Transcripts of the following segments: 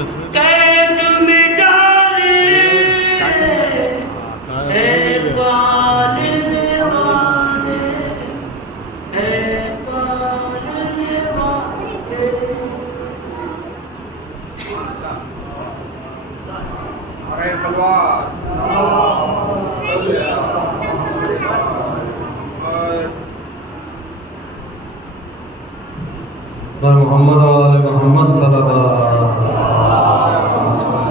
قید میں ڈالے اے پالنے والے، اے پالنے والے۔ نعرہ خلوات بر محمد و آل محمد صلی اللہ علیہ وسلم۔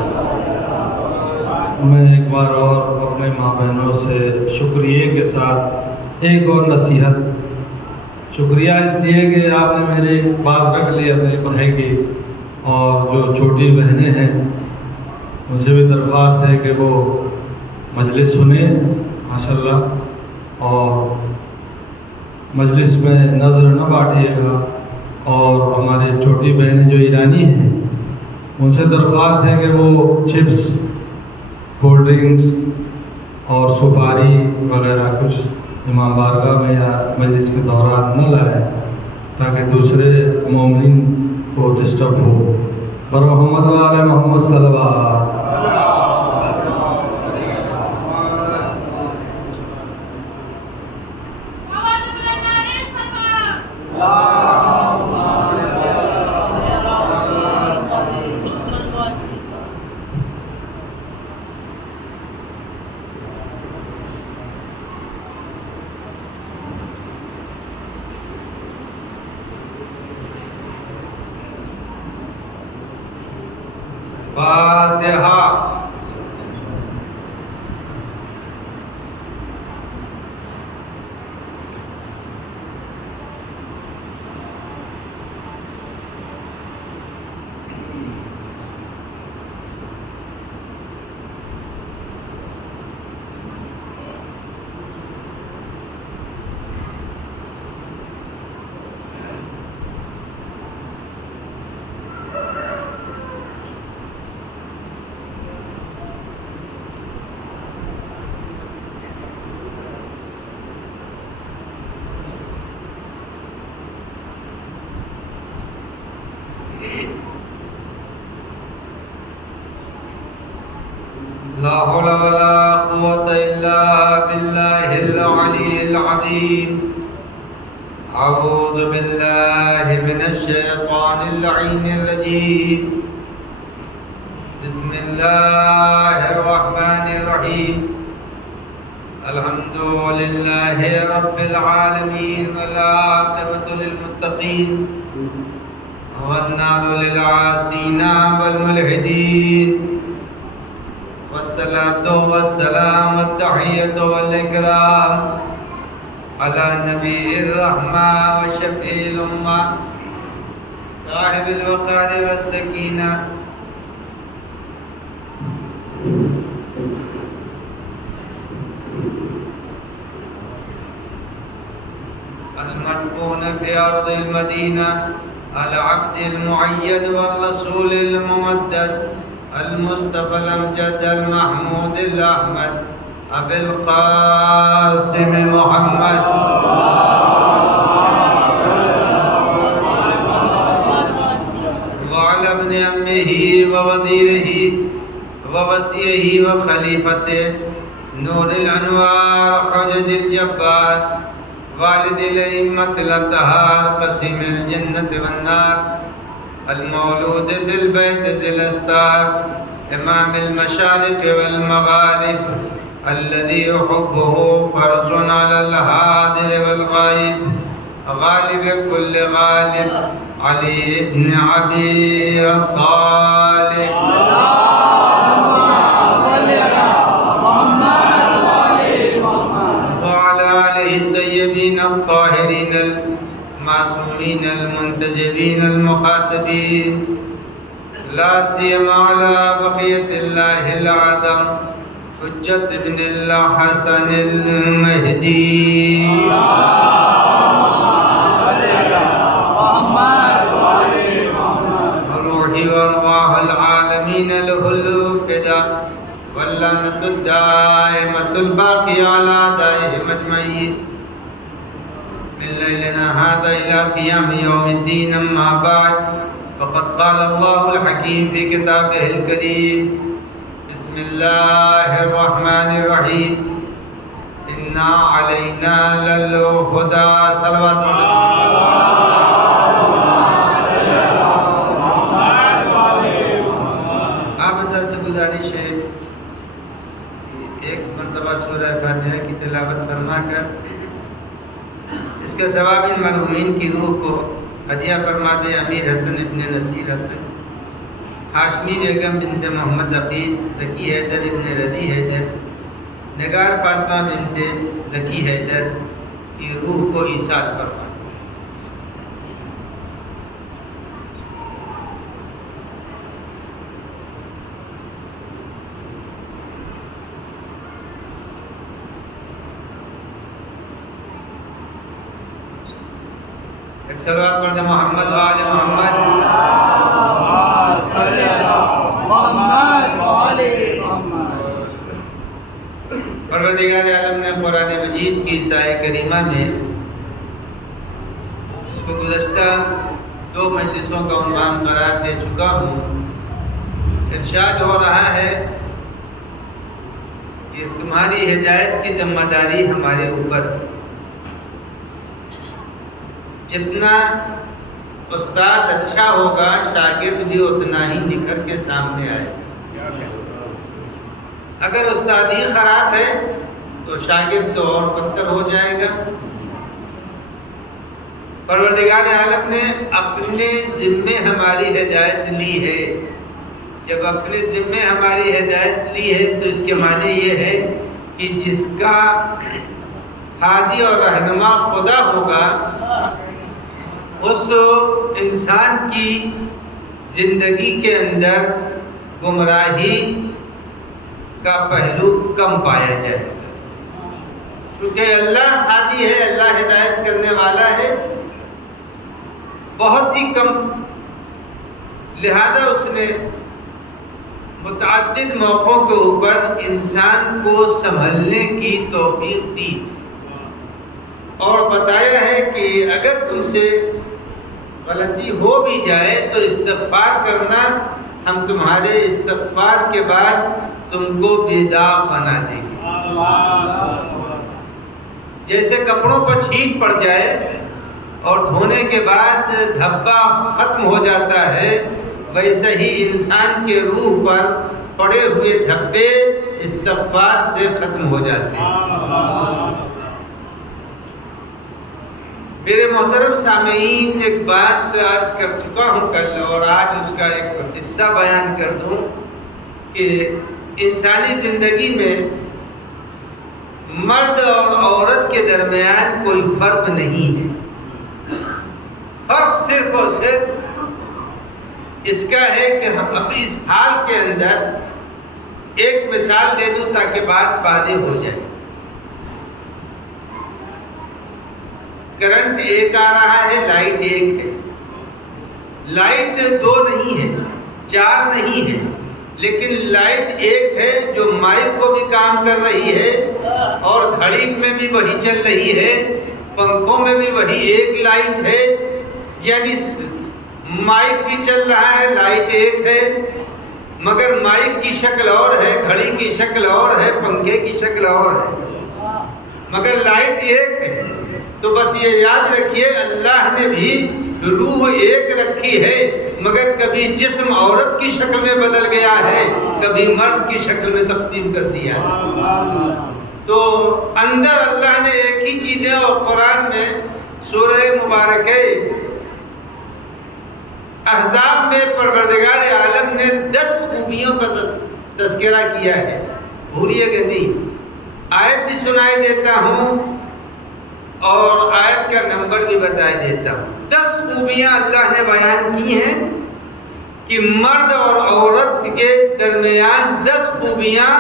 میں ایک بار اور اپنے ماں بہنوں سے شکریہ کے ساتھ ایک اور نصیحت، شکریہ اس لیے کہ آپ نے میری بات رکھ لی اپنے بھائی کی، اور جو چھوٹی بہنیں ہیں ان سے بھی درخواست ہے کہ وہ مجلس سنیں ماشاءاللہ، اور مجلس میں نظر نہ بانٹیے گا، اور ہماری چھوٹی بہنیں جو ایرانی ہیں ان سے درخواست ہے کہ وہ چپس، کولڈ ڈرنکس اور سپاری وغیرہ کچھ امام بارگاہ میں یا مجلس کے دوران نہ لائیں، تاکہ دوسرے مومنین کو ڈسٹرب ہو۔ بر محمد و آل محمد صلوات۔ فاتحہ۔ لا حول ولا قوة إلا بالله العلي العظيم۔ أعوذ بالله من الشيطان اللعين الرجيم۔ بسم الله الرحمن الرحيم۔ الحمد لله رب العالمين، والعاقبة للمتقين، والنار للعاصين والملحدين، والصلاة والسلام والتحية والإكرام على نبي الرحمة وشفيع الأمة صاحب الوقار والسكينة المدفون في أرض المدينة، العبد المؤيد والرسول الممدد، المصطفى الأمجد المحمود الأحمد، أبي القاسم محمد وعلى ابن أمه ووزيره ووصيه وخليفته نور الأنوار حجج الجبار، والد الأئمة الأطهار، قسيم الجنة والنار، المولود في البيت ذي الأستار، إمام المشارق والمغارب، الذي يحبه فرض على الحاضر والغائب، غالب كل غالب، علي بن أبي طالب۔ وعلى آله الطيبين الطاهرين المعصومين المنتجبين المخاطبين، لا سيما على بقية الله الأعظم حجة بن الحسن المهدي، روحي وارواح العالمين له الفداء، واللعنة الدائمة الباقية على أعدائهم أجمعين، من ليلنا هذا إلى قيام يوم الدين، أما بعد، فقد قال الله الحكيم في كتابه الكريم بسم الله الرحمن الرحيم إنا علينا للهدى صلوات آپ حضرت سے گزارش ہے ایک مرتبہ سورہ فاتحہ کی تلاوت فرما کر اس کا ثواب ان مرحومین کی روح کو ہدیہ فرما دے. امیر حسن ابن نصیر حسن، ہاشمی بیگم بنت محمد عقیل، ذکی حیدر ابن ردی حیدر، نگار فاطمہ بنت ذکی حیدر کی روح کو ایصال فرما. ایک صلوات پڑھ دے محمد و آل محمد. پروردگار عالم نے قرآن مجید کی سایہ کریمہ میں جس کو گزشتہ 2 مجلسوں کا عنوان قرار دے چکا ہوں، ارشاد ہو رہا ہے کہ تمہاری ہدایت کی ذمہ داری ہمارے اوپر ہے. جتنا استاد اچھا ہوگا شاگرد بھی اتنا ہی نکھر کے سامنے آئے. اگر استاد ہی خراب ہے تو شاگرد تو اور بدتر ہو جائے گا. پروردگار عالم نے اپنے ذمے ہماری ہدایت لی ہے. جب اپنے ذمے ہماری ہدایت لی ہے تو اس کے معنی یہ ہے کہ جس کا ہادی اور رہنما خدا ہوگا اس انسان کی زندگی کے اندر گمراہی کا پہلو کم پایا جائے گا. چونکہ اللہ ہادی ہے، اللہ ہدایت کرنے والا ہے، بہت ہی کم، لہذا اس نے متعدد موقعوں کے اوپر انسان کو سنبھلنے کی توفیق دی اور بتایا ہے کہ اگر تم سے غلطی ہو بھی جائے تو استغفار کرنا، ہم تمہارے استغفار کے بعد تم کو بے داغ بنا دیں گے. جیسے کپڑوں پر چھینٹ پڑ جائے اور دھونے کے بعد دھبا ختم ہو جاتا ہے، ویسے ہی انسان کے روح پر پڑے ہوئے دھبے استغفار سے ختم ہو جاتے ہیں. میرے محترم سامعین، ایک بات عرض کر چکا ہوں کل اور آج اس کا ایک حصہ بیان کر دوں کہ انسانی زندگی میں مرد اور عورت کے درمیان کوئی فرق نہیں ہے. فرق صرف اور صرف اس کا ہے کہ ہم اب اس حال کے اندر ایک مثال دے دوں تاکہ بات واضح ہو جائے. کرنٹ ایک آ رہا ہے، لائٹ ایک ہے. لائٹ 2 نہیں ہے، 4 نہیں ہے، لیکن لائٹ ایک ہے جو مائک کو بھی کام کر رہی ہے اور گھڑی میں بھی وہی چل رہی ہے، پنکھوں میں بھی وہی ایک لائٹ ہے. یعنی مائک بھی چل رہا ہے، لائٹ ایک ہے، مگر مائک کی شکل اور ہے، گھڑی کی شکل اور ہے، پنکھے کی شکل اور ہے، مگر لائٹ ایک ہے. تو بس یہ یاد رکھیے اللہ نے بھی روح ایک رکھی ہے، مگر کبھی جسم عورت کی شکل میں بدل گیا ہے، کبھی مرد کی شکل میں تقسیم کر دیا ہے. تو اندر اللہ نے ایک ہی چیزیں، اور قرآن میں سورہ مبارکہ احزاب میں پروردگار عالم نے 10 خوبیوں کا تذکرہ کیا ہے. بھولیے گا نہیں. آیت بھی سنائی دیتا ہوں اور آیت کا نمبر بھی بتا دیتا ہوں. 10 خوبیاں اللہ نے بیان کی ہیں کہ مرد اور عورت کے درمیان 10 خوبیاں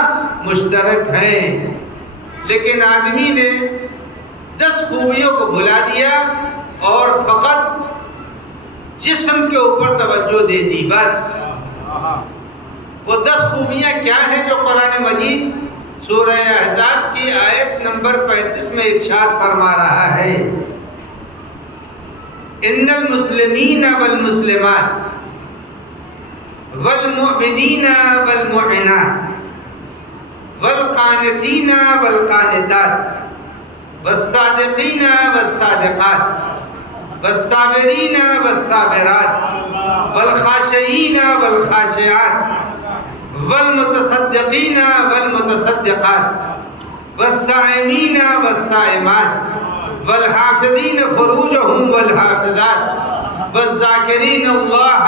مشترک ہیں، لیکن آدمی نے 10 خوبیوں کو بھلا دیا اور فقط جسم کے اوپر توجہ دے دی. بس وہ 10 خوبیاں کیا ہیں جو قرآن مجید سورہ احزاب کی آیت نمبر 35 میں ارشاد فرما رہا ہے. ان المسلمین والمسلمات والمؤمنین والمؤمنات والقانتین والقانتات والصادقین والصادقات والصابرین والصابرات والخاشعین والخاشعات والمتصدقین والمتصدقات والصائمین والصائمات والحافظین فروجہم والحافظات والذاکرین اللہ.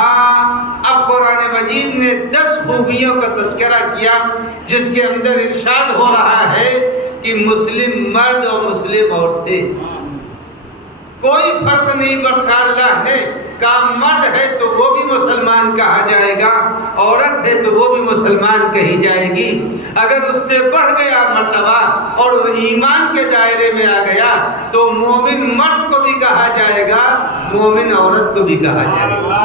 اب قرآن مجید نے 10 خوبیوں کا تذکرہ کیا جس کے اندر ارشاد ہو رہا ہے کہ مسلم مرد اور مسلم عورتیں کوئی فرق نہیں برتا. اللہ نے کہا مرد ہے تو وہ بھی مسلمان کہا جائے گا، عورت ہے تو وہ بھی مسلمان کہی جائے گی. اگر اس سے بڑھ گیا مرتبہ اور وہ ایمان کے دائرے میں آ گیا تو مومن مرد کو بھی کہا جائے گا، مومن عورت کو بھی کہا جائے گا.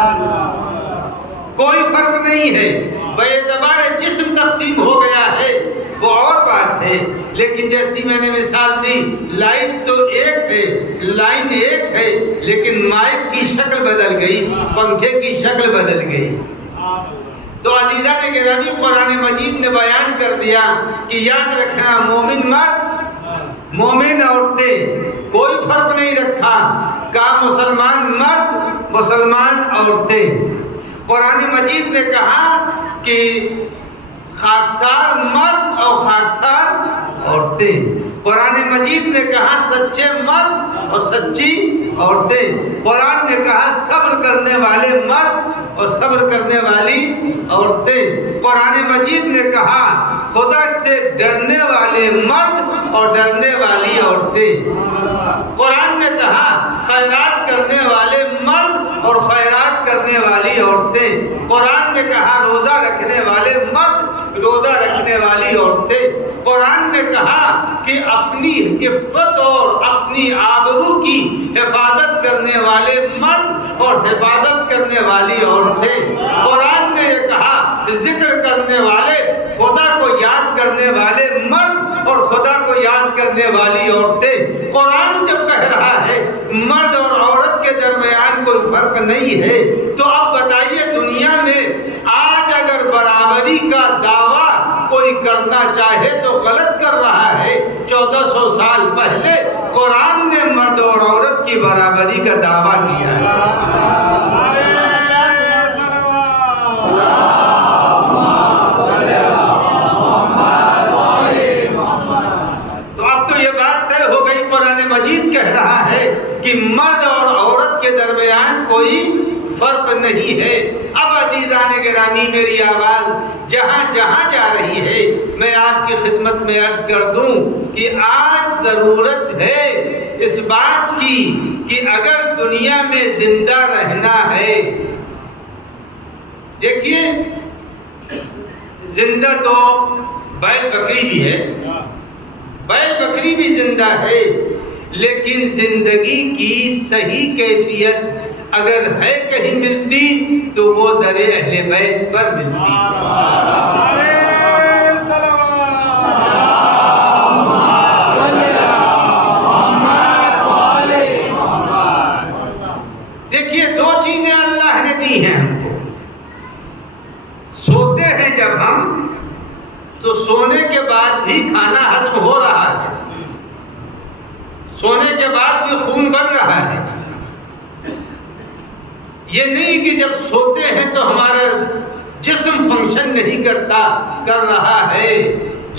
کوئی فرق نہیں ہے. بے اعتبار جسم تقسیم ہو گیا ہے وہ اور بات ہے، لیکن جیسی میں نے مثال دی لائٹ تو ایک ہے، لائن ایک ہے، لیکن مائک کی شکل بدل گئی، پنکھے کی شکل بدل گئی. تو عزیزان گرامی قرآن مجید نے بیان کر دیا کہ یاد رکھنا مومن مرد مومن عورتیں کوئی فرق نہیں رکھا. کہا مسلمان مرد مسلمان عورتیں. قرآن مجید نے کہا کہ خاکسار مرد اور خاکسار عورتیں. قرآن مجید نے کہا سچے مرد اور سچی عورتیں. قرآن نے کہا صبر کرنے والے مرد اور صبر کرنے والی عورتیں. قرآن مجید نے کہا خدا سے ڈرنے والے مرد اور ڈرنے والی عورتیں. قرآن نے کہا خیرات کرنے والے مرد اور خیرات کرنے والی عورتیں. قرآن نے کہا روزہ رکھنے والے مرد روزہ رکھنے والی عورتیں. قرآن نے کہا کہ اپنی عفت اور اپنی آبرو کی حفاظت کرنے والے مرد اور حفاظت کرنے والی عورتیں. قرآن نے یہ کہا ذکر کرنے والے خدا کو یاد کرنے والے مرد اور خدا کو یاد کرنے والی عورتیں. قرآن جب کہہ رہا ہے مرد اور عورت کے درمیان کوئی فرق نہیں ہے تو اب بتائیے دنیا میں آج اگر برابری کا دعویٰ کوئی کرنا چاہے تو غلط کر رہا ہے. 1400 سال پہلے قرآن نے مرد اور عورت کی برابری کا دعویٰ کیا ہے. تو اب تو یہ بات طے ہو گئی. قرآن مجید کہہ رہا ہے کہ مرد اور عورت کے درمیان کوئی فرق نہیں ہے. اب عزیزان گرامی میری آواز جہاں جہاں جا رہی ہے میں آپ کی خدمت میں عرض کر دوں کہ آج ضرورت ہے اس بات کی کہ اگر دنیا میں زندہ رہنا ہے، دیکھیے زندہ تو بیل بکری بھی ہے، بیل بکری بھی زندہ ہے، لیکن زندگی کی صحیح کیفیت اگر ہے کہیں ملتی تو وہ در اہل بیت پر ملتی ہے. دیکھیے 2 چیزیں اللہ نے دی ہیں ہم کو. سوتے ہیں جب ہم تو سونے کے بعد بھی کھانا ہضم ہو رہا ہے، سونے کے بعد بھی خون بن رہا ہے. یہ نہیں کہ جب سوتے ہیں تو ہمارا جسم فنکشن نہیں کر رہا ہے.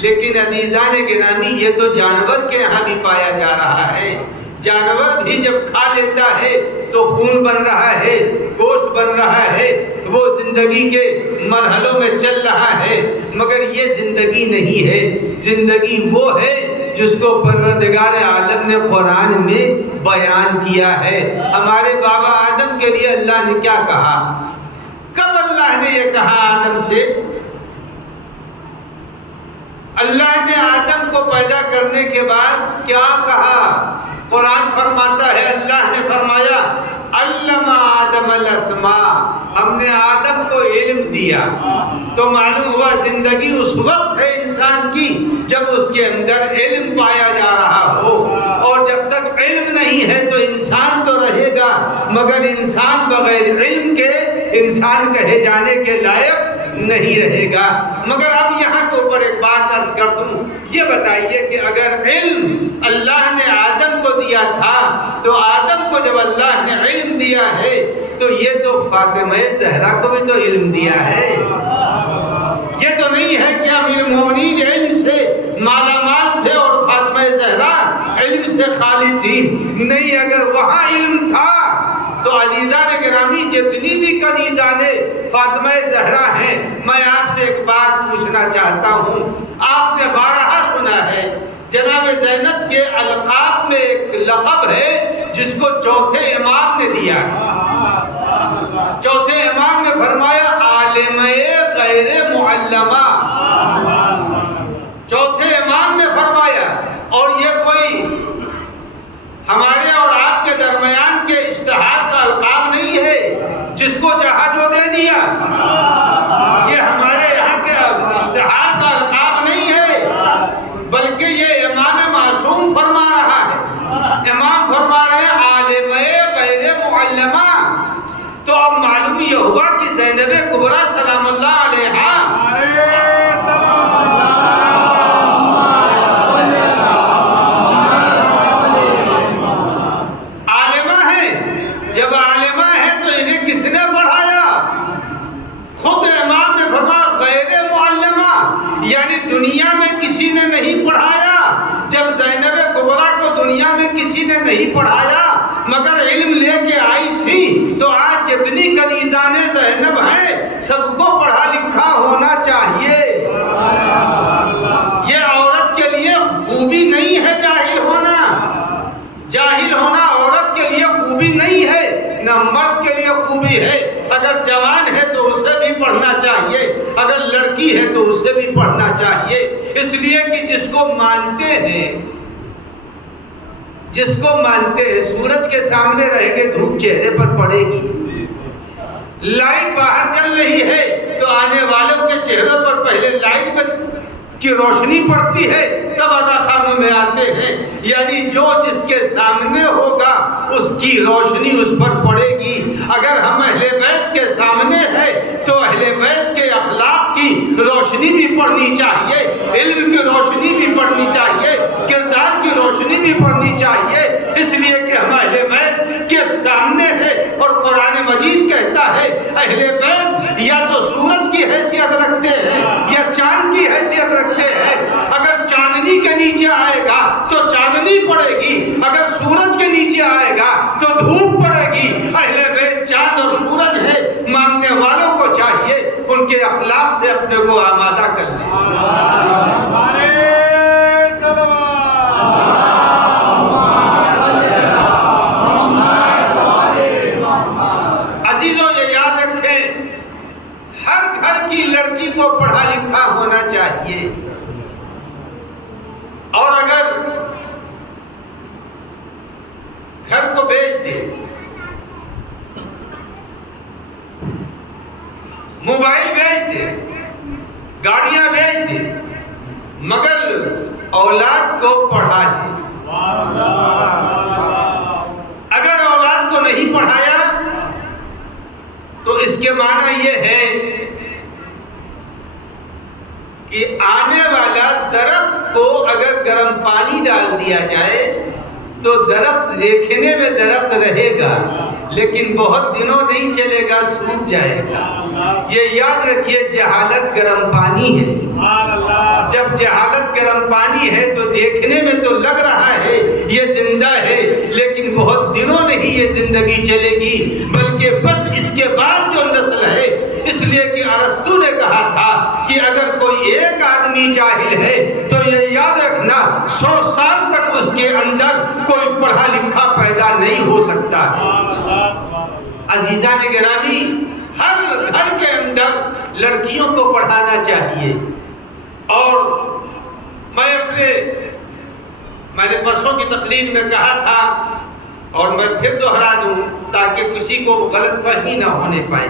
لیکن عزیزان گرامی یہ تو جانور کے یہاں بھی پایا جا رہا ہے. جانور بھی جب کھا لیتا ہے تو خون بن رہا ہے، گوشت بن رہا ہے، وہ زندگی کے مرحلوں میں چل رہا ہے. مگر یہ زندگی نہیں ہے. زندگی وہ ہے جس کو پروردگار عالم نے قرآن میں بیان کیا ہے. ہمارے بابا آدم کے لیے اللہ نے کیا کہا؟ کب اللہ نے یہ کہا آدم سے؟ اللہ نے آدم کو پیدا کرنے کے بعد کیا کہا؟ قرآن فرماتا ہے اللہ نے فرمایا علم آدم الاسماء، ہم نے آدم کو علم دیا. تو معلوم ہوا زندگی اس وقت ہے انسان کی جب اس کے اندر علم پایا جا رہا ہو، اور جب تک علم نہیں ہے تو انسان تو رہے گا مگر انسان بغیر علم کے انسان کہے جانے کے لائق نہیں رہے گا۔ مگر اب یہاں کے اوپر ایک بات عرض کر دوں، یہ بتائیے کہ اگر علم اللہ نے آدم کو دیا تھا تو آدم کو جب اللہ نے علم دیا ہے تو یہ تو فاطمہ زہرا کو بھی تو علم دیا ہے۔ یہ تو نہیں ہے کہ امیر المومنین علم سے مالا مال تھے اور فاطمہ زہرا علم سے خالی تھی، نہیں، اگر وہاں علم تھا تو عزیزان گرامی جتنی بھی کنیزان فاطمہ زہرا ہیں، میں آپ سے ایک بات پوچھنا چاہتا ہوں۔ آپ نے بارہا سنا ہے جناب زینب کے القاب میں ایک لقب ہے جس کو چوتھے امام نے دیا۔ چوتھے امام نے فرمایا عالمہ غیر معلمہ، چوتھے امام نے فرمایا، اور یہ کوئی ہمارے اور آپ کے درمیان کے اشتہار کا القاب نہیں ہے جس کو چاہا جو دے دیا، یہ ہمارے یہاں کے اشتہار کا القاب نہیں ہے، بلکہ یہ امام معصوم فرما رہا ہے۔ امام فرما رہے ہیں عالمہ غیر معلمہ۔ تو اب معلوم یہ ہوا کہ زینب کبریٰ سلام اللہ علیہا عالمہ ہیں۔ جب عالمہ ہیں تو انہیں کس نے پڑھایا؟ خود امام نے فرمایا غیر معلمہ، یعنی دنیا میں کسی نے نہیں پڑھایا۔ جب زینب کبریٰ کو دنیا میں کسی نے نہیں پڑھایا مگر علم لے کے آئی تھی، تو آج جتنی کنیزان زینب ہیں سب کو پڑھا لکھا ہونا چاہیے۔ یہ عورت کے لیے خوبی نہیں ہے جاہل ہونا، جاہل ہونا عورت کے لیے خوبی نہیں ہے، نہ مرد کے لیے خوبی ہے۔ اگر جوان ہے تو اسے بھی پڑھنا چاہیے، اگر لڑکی ہے تو اسے بھی پڑھنا چاہیے، اس لیے کہ جس کو مانتے ہیں، جس کو مانتے ہیں، سورج کے سامنے رہیں گے دھوپ چہرے پر پڑے گی، لائٹ باہر چل رہی ہے تو آنے والوں کے چہروں پر پہلے لائٹ کی روشنی پڑتی ہے تب ادا خانوں میں آتے ہیں، یعنی جو جس کے سامنے ہوگا اس کی روشنی اس پر پڑے گی۔ اگر ہم اہل بیت کے سامنے ہیں تو اہل بیت کے اخلاق کی روشنی بھی پڑنی چاہیے، علم کی روشنی بھی پڑنی چاہیے، کردار کی روشنی بھی پڑنی چاہیے، اس لیے کہ ہم اہل بیت کے سامنے ہیں۔ اور قرآن مجید کہتا ہے اہل بیت یا تو سورج کی حیثیت رکھتے ہیں یا چاند کی حیثیت رکھتے ہیں۔ اگر چاندنی کے نیچے آئے گا تو چاندنی پڑے گی، اگر سورج کے نیچے آئے گا تو دھوپ پڑے گی۔ اہل بیت چاند اور سورج ہے، ماننے والوں کو چاہیے ان کے اخلاق سے اپنے کو آمادہ کر لیں۔ عزیزوں یہ یاد رکھیں، ہر گھر کی لڑکی کو پڑھا لکھا ہونا چاہیے، اور اگر گھر کو بیچ دے، موبائل بیچ دے، گاڑیاں بیچ دے، مگر اولاد کو پڑھا دے۔ اگر اولاد کو نہیں پڑھایا تو اس کے معنی یہ ہے کہ آنے والا درخت کو اگر گرم پانی ڈال دیا جائے تو درخت دیکھنے میں درخت رہے گا لیکن بہت دنوں نہیں چلے گا، سوکھ جائے گا۔ یہ یاد رکھیے جہالت گرم پانی ہے، جب جہالت گرم پانی ہے تو دیکھنے میں تو لگ رہا ہے یہ زندہ ہے لیکن بہت دنوں نہیں یہ زندگی چلے گی، بلکہ بس اس کے بعد جو نسل ہے، اس لیے کہ ارسطو نے کہا تھا کہ اگر کوئی ایک آدمی جاہل ہے تو یہ یاد رکھنا 100 سال تک اس کے اندر کوئی پڑھا لکھا پیدا نہیں ہو سکتا۔ عزیزان گرامی، ہر گھر کے اندر لڑکیوں کو پڑھانا چاہیے۔ اور میں نے پرسوں کی تقریر میں کہا تھا اور میں پھر دوہرا دوں تاکہ کسی کو غلط فہمی نہ ہونے پائے،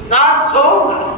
700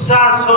700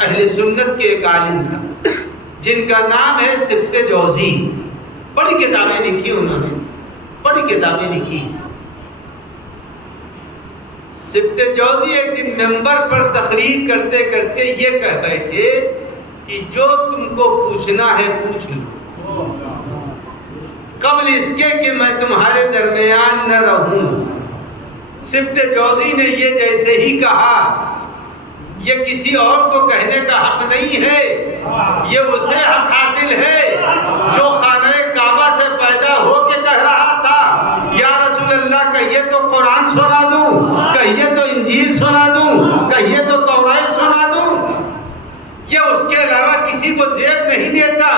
اہل سنت کے ایک عالم کا، جن کا نام ہے سبط جوزی. بڑی کتابیں لکھی انہوں نے، بڑی کتابیں لکھی. سبط جوزی ایک دن ممبر پر تقریر کرتے کرتے یہ کہہ بیٹھے کہ جو تم کو پوچھنا ہے پوچھ لو، قبل اس کے کہ میں تمہارے درمیان نہ رہوں. سبط جوزی نے یہ جیسے ہی کہا، یہ کسی اور کو کہنے کا حق نہیں ہے، یہ اسے حق حاصل ہے جو خانہ کعبہ سے پیدا ہو کے کہہ رہا تھا یا رسول اللہ کہیے تو قرآن سنا دوں، کہیے تو انجیل سنا دوں، کہیے تو توریت سنا دوں. یہ اس کے علاوہ کسی کو زیب نہیں دیتا،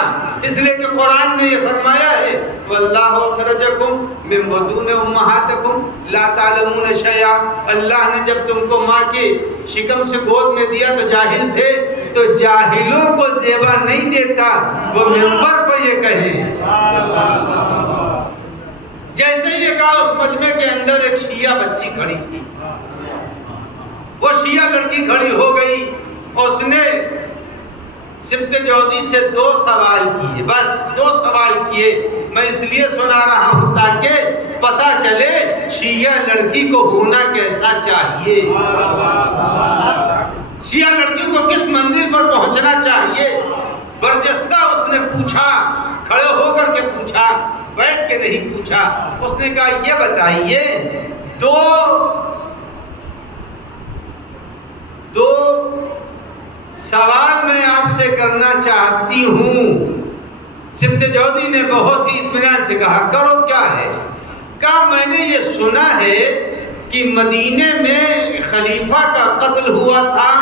اس لیے کہ قرآن نے یہ فرمایا ہے واللہ اخرجکم من بطون امہاتکم لا تعلمون شیئا. اللہ نے جب تم کو ماں کی شکم سے گود میں دیا تو جاہل تھے، تو جاہلوں کو زیبا نہیں دیتا. وہ منبر پر یہ کہیں. جیسے یہ کہا اس مجمع کے اندر ایک شیعہ بچی کھڑی تھی. وہ شیعہ لڑکی کھڑی ہو گئی، اس نے سبط جوزی سے 2 سوال کیے، بس 2 سوال کیے. میں اس لیے سنا رہا ہوں تاکہ پتہ چلے شیعہ لڑکی کو ہونا کیسا چاہیے، شیعہ لڑکی کو کس منزل پر پہنچنا چاہیے. برجستہ اس نے پوچھا، کھڑے ہو کر کے پوچھا، بیٹھ کے نہیں پوچھا. اس نے کہا یہ بتائیے دو سوال میں آپ سے کرنا چاہتی ہوں. سبط جوزی نے بہت ہی اطمینان سے کہا کرو کیا ہے. کہا میں نے یہ سنا ہے کہ مدینے میں خلیفہ کا قتل ہوا تھا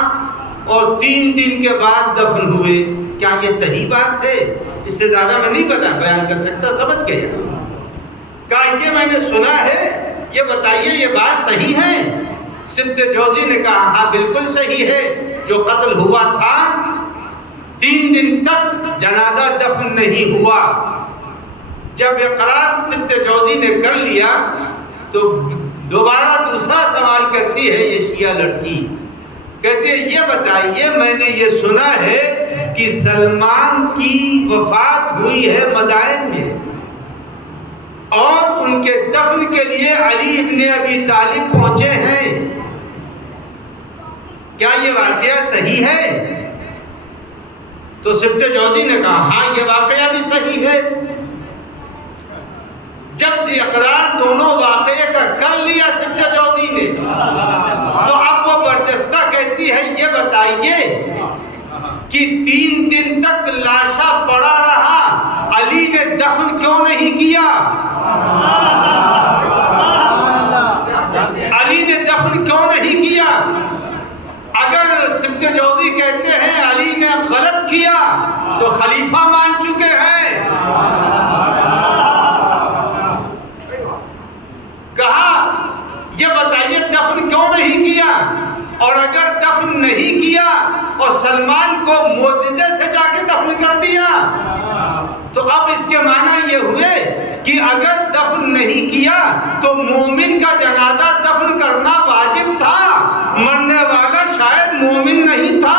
اور 3 دن کے بعد دفن ہوئے، کیا یہ صحیح بات ہے؟ اس سے زیادہ میں نہیں بیان کر سکتا، سمجھ گیا. کہا یہ میں نے سنا ہے، یہ بتائیے یہ بات صحیح ہے؟ سبط جوزی نے کہا ہاں بالکل صحیح ہے. جو قتل ہوا تھا 3 دن تک جنازہ دفن نہیں ہوا. جب اقرار سبط جوزی نے کر لیا تو دوبارہ دوسرا سوال کرتی ہے یہ شیعہ لڑکی. کہتی ہے یہ بتائیے میں نے یہ سنا ہے کہ سلمان کی وفات ہوئی ہے مدائن میں اور ان کے دفن کے لیے علی ابن ابی طالب پہنچے ہیں، کیا یہ واقعہ صحیح ہے؟ تو سبط جوزی نے کہا ہاں یہ واقعہ بھی صحیح ہے. جب یہ اقرار دونوں واقعے کا کر لیا سبط جوزی نے تو اب وہ برجستہ کہتی ہے یہ بتائیے کہ 3 دن تک لاشا پڑا رہا، علی نے دفن کیوں نہیں کیا؟ علی نے دفن کیوں نہیں کیا؟ اگر سبط جوزی کہتے ہیں علی نے غلط کیا تو خلیفہ مان چکے ہیں. کہا یہ بتائیے دفن کیوں نہیں کیا؟ اور اگر دفن نہیں کیا اور سلمان کو معجزے سے جا کے دفن کر دیا تو اب اس کے معنی یہ ہوئے کہ اگر دفن نہیں کیا تو مومن کا جنازہ دفن کرنا واجب تھا، مرنے والا شاید مومن نہیں تھا.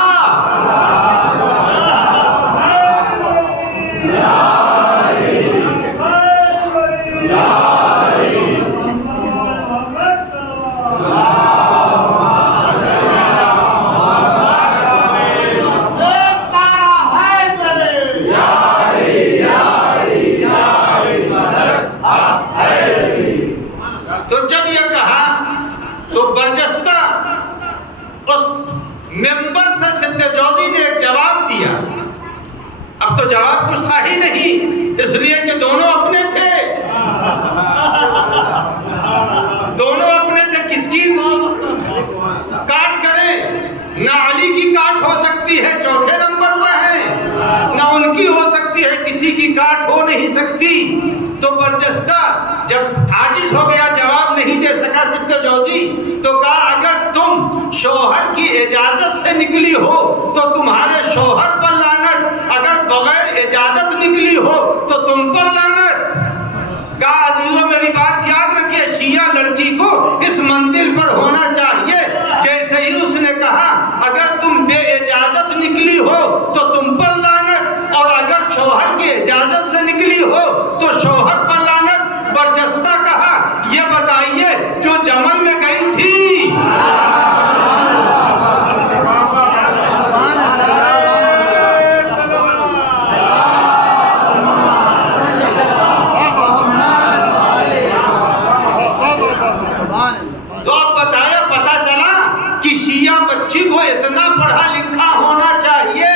تو جب یہ کہا تو برجستہ اس ممبر سے سبط جوزی نے ایک جواب دیا. اب تو جواب کچھ تھا ہی نہیں، اس لیے کہ دونوں اپنے تھے، دونوں اپنے تھے. کس کی کاٹ کریں؟ نہ علی کی کاٹ ہو سکتی ہے، چوتھے نمبر پہ ہے، نہ ان کی ہو سکتی ہے، کسی کی کاٹ ہو نہیں سکتی. تو برجستہ جب عاجز ہو گیا، جواب نہیں دے سکا سبط جوزی، تو کہا اگر تم شوہر کی اجازت سے نکلی ہو تو تمہارے شوہر پر لعنت، اگر بغیر اجازت نکلی ہو تو تم پر لعنت. کہا عزیزو میری بات یاد رکھیے، شیعہ لڑکی کو اس منزل پر ہونا چاہیے. جیسے ہی اس نے کہا اگر تم بے اجازت نکلی ہو تو تم پر لعنت، اور اگر شوہر کی اجازت سے نکلی ہو تو شوہر پر لعنت۔ برجستہ کہا یہ بتائیے جو جمل میں گئی تھی تو اب بتایا، پتا چلا کہ شیعہ بچی کو اتنا پڑھا لکھا ہونا چاہیے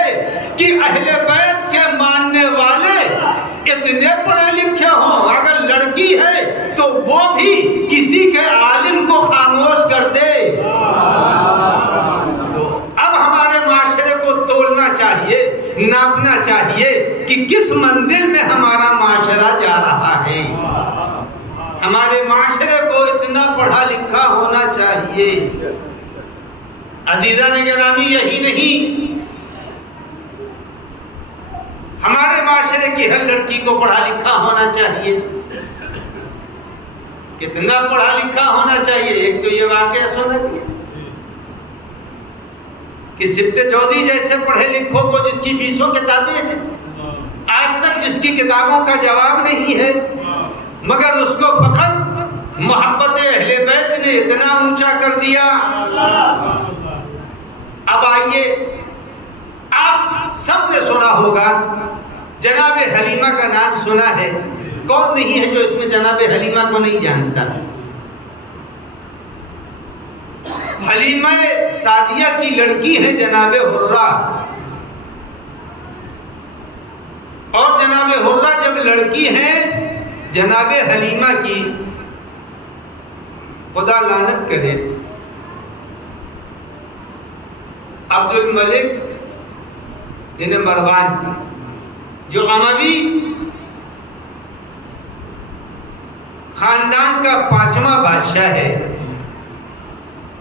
کہ اہل بیت کے ماننے والے اتنے پڑھے لکھے ہوں، اگر لڑکی ہے تو وہ بھی کسی کے عالم کو خاموش کر دے۔ تو اب ہمارے معاشرے کو تولنا چاہیے، ناپنا چاہیے کہ کس منزل میں ہمارا معاشرہ جا رہا ہے۔ ہمارے معاشرے کو اتنا پڑھا لکھا ہونا چاہیے۔ عزیزان گرامی، یہی نہیں، ہمارے معاشرے کی ہر لڑکی کو پڑھا لکھا ہونا چاہیے۔ کتنا پڑھا لکھا ہونا چاہیے؟ ایک تو یہ واقعہ سنا دیا کہ سبت جودی جیسے پڑھے لکھوں کو جس کی 20 کتابیں ہیں، آج تک جس کی کتابوں کا جواب نہیں ہے، مگر اس کو فقط محبت اہل بیت نے اتنا اونچا کر دیا۔ اب آئیے، آپ سب نے سنا ہوگا، جناب حلیمہ کا نام سنا ہے، کون نہیں ہے جو اس میں جناب حلیمہ کو نہیں جانتا؟ حلیمہ سعدیہ کی لڑکی ہے جناب حرہ، اور جناب حرہ جب لڑکی ہے جناب حلیمہ کی، خدا لعنت کرے، عبد الملک بن مروان جو اموی خاندان کا 5واں بادشاہ ہے،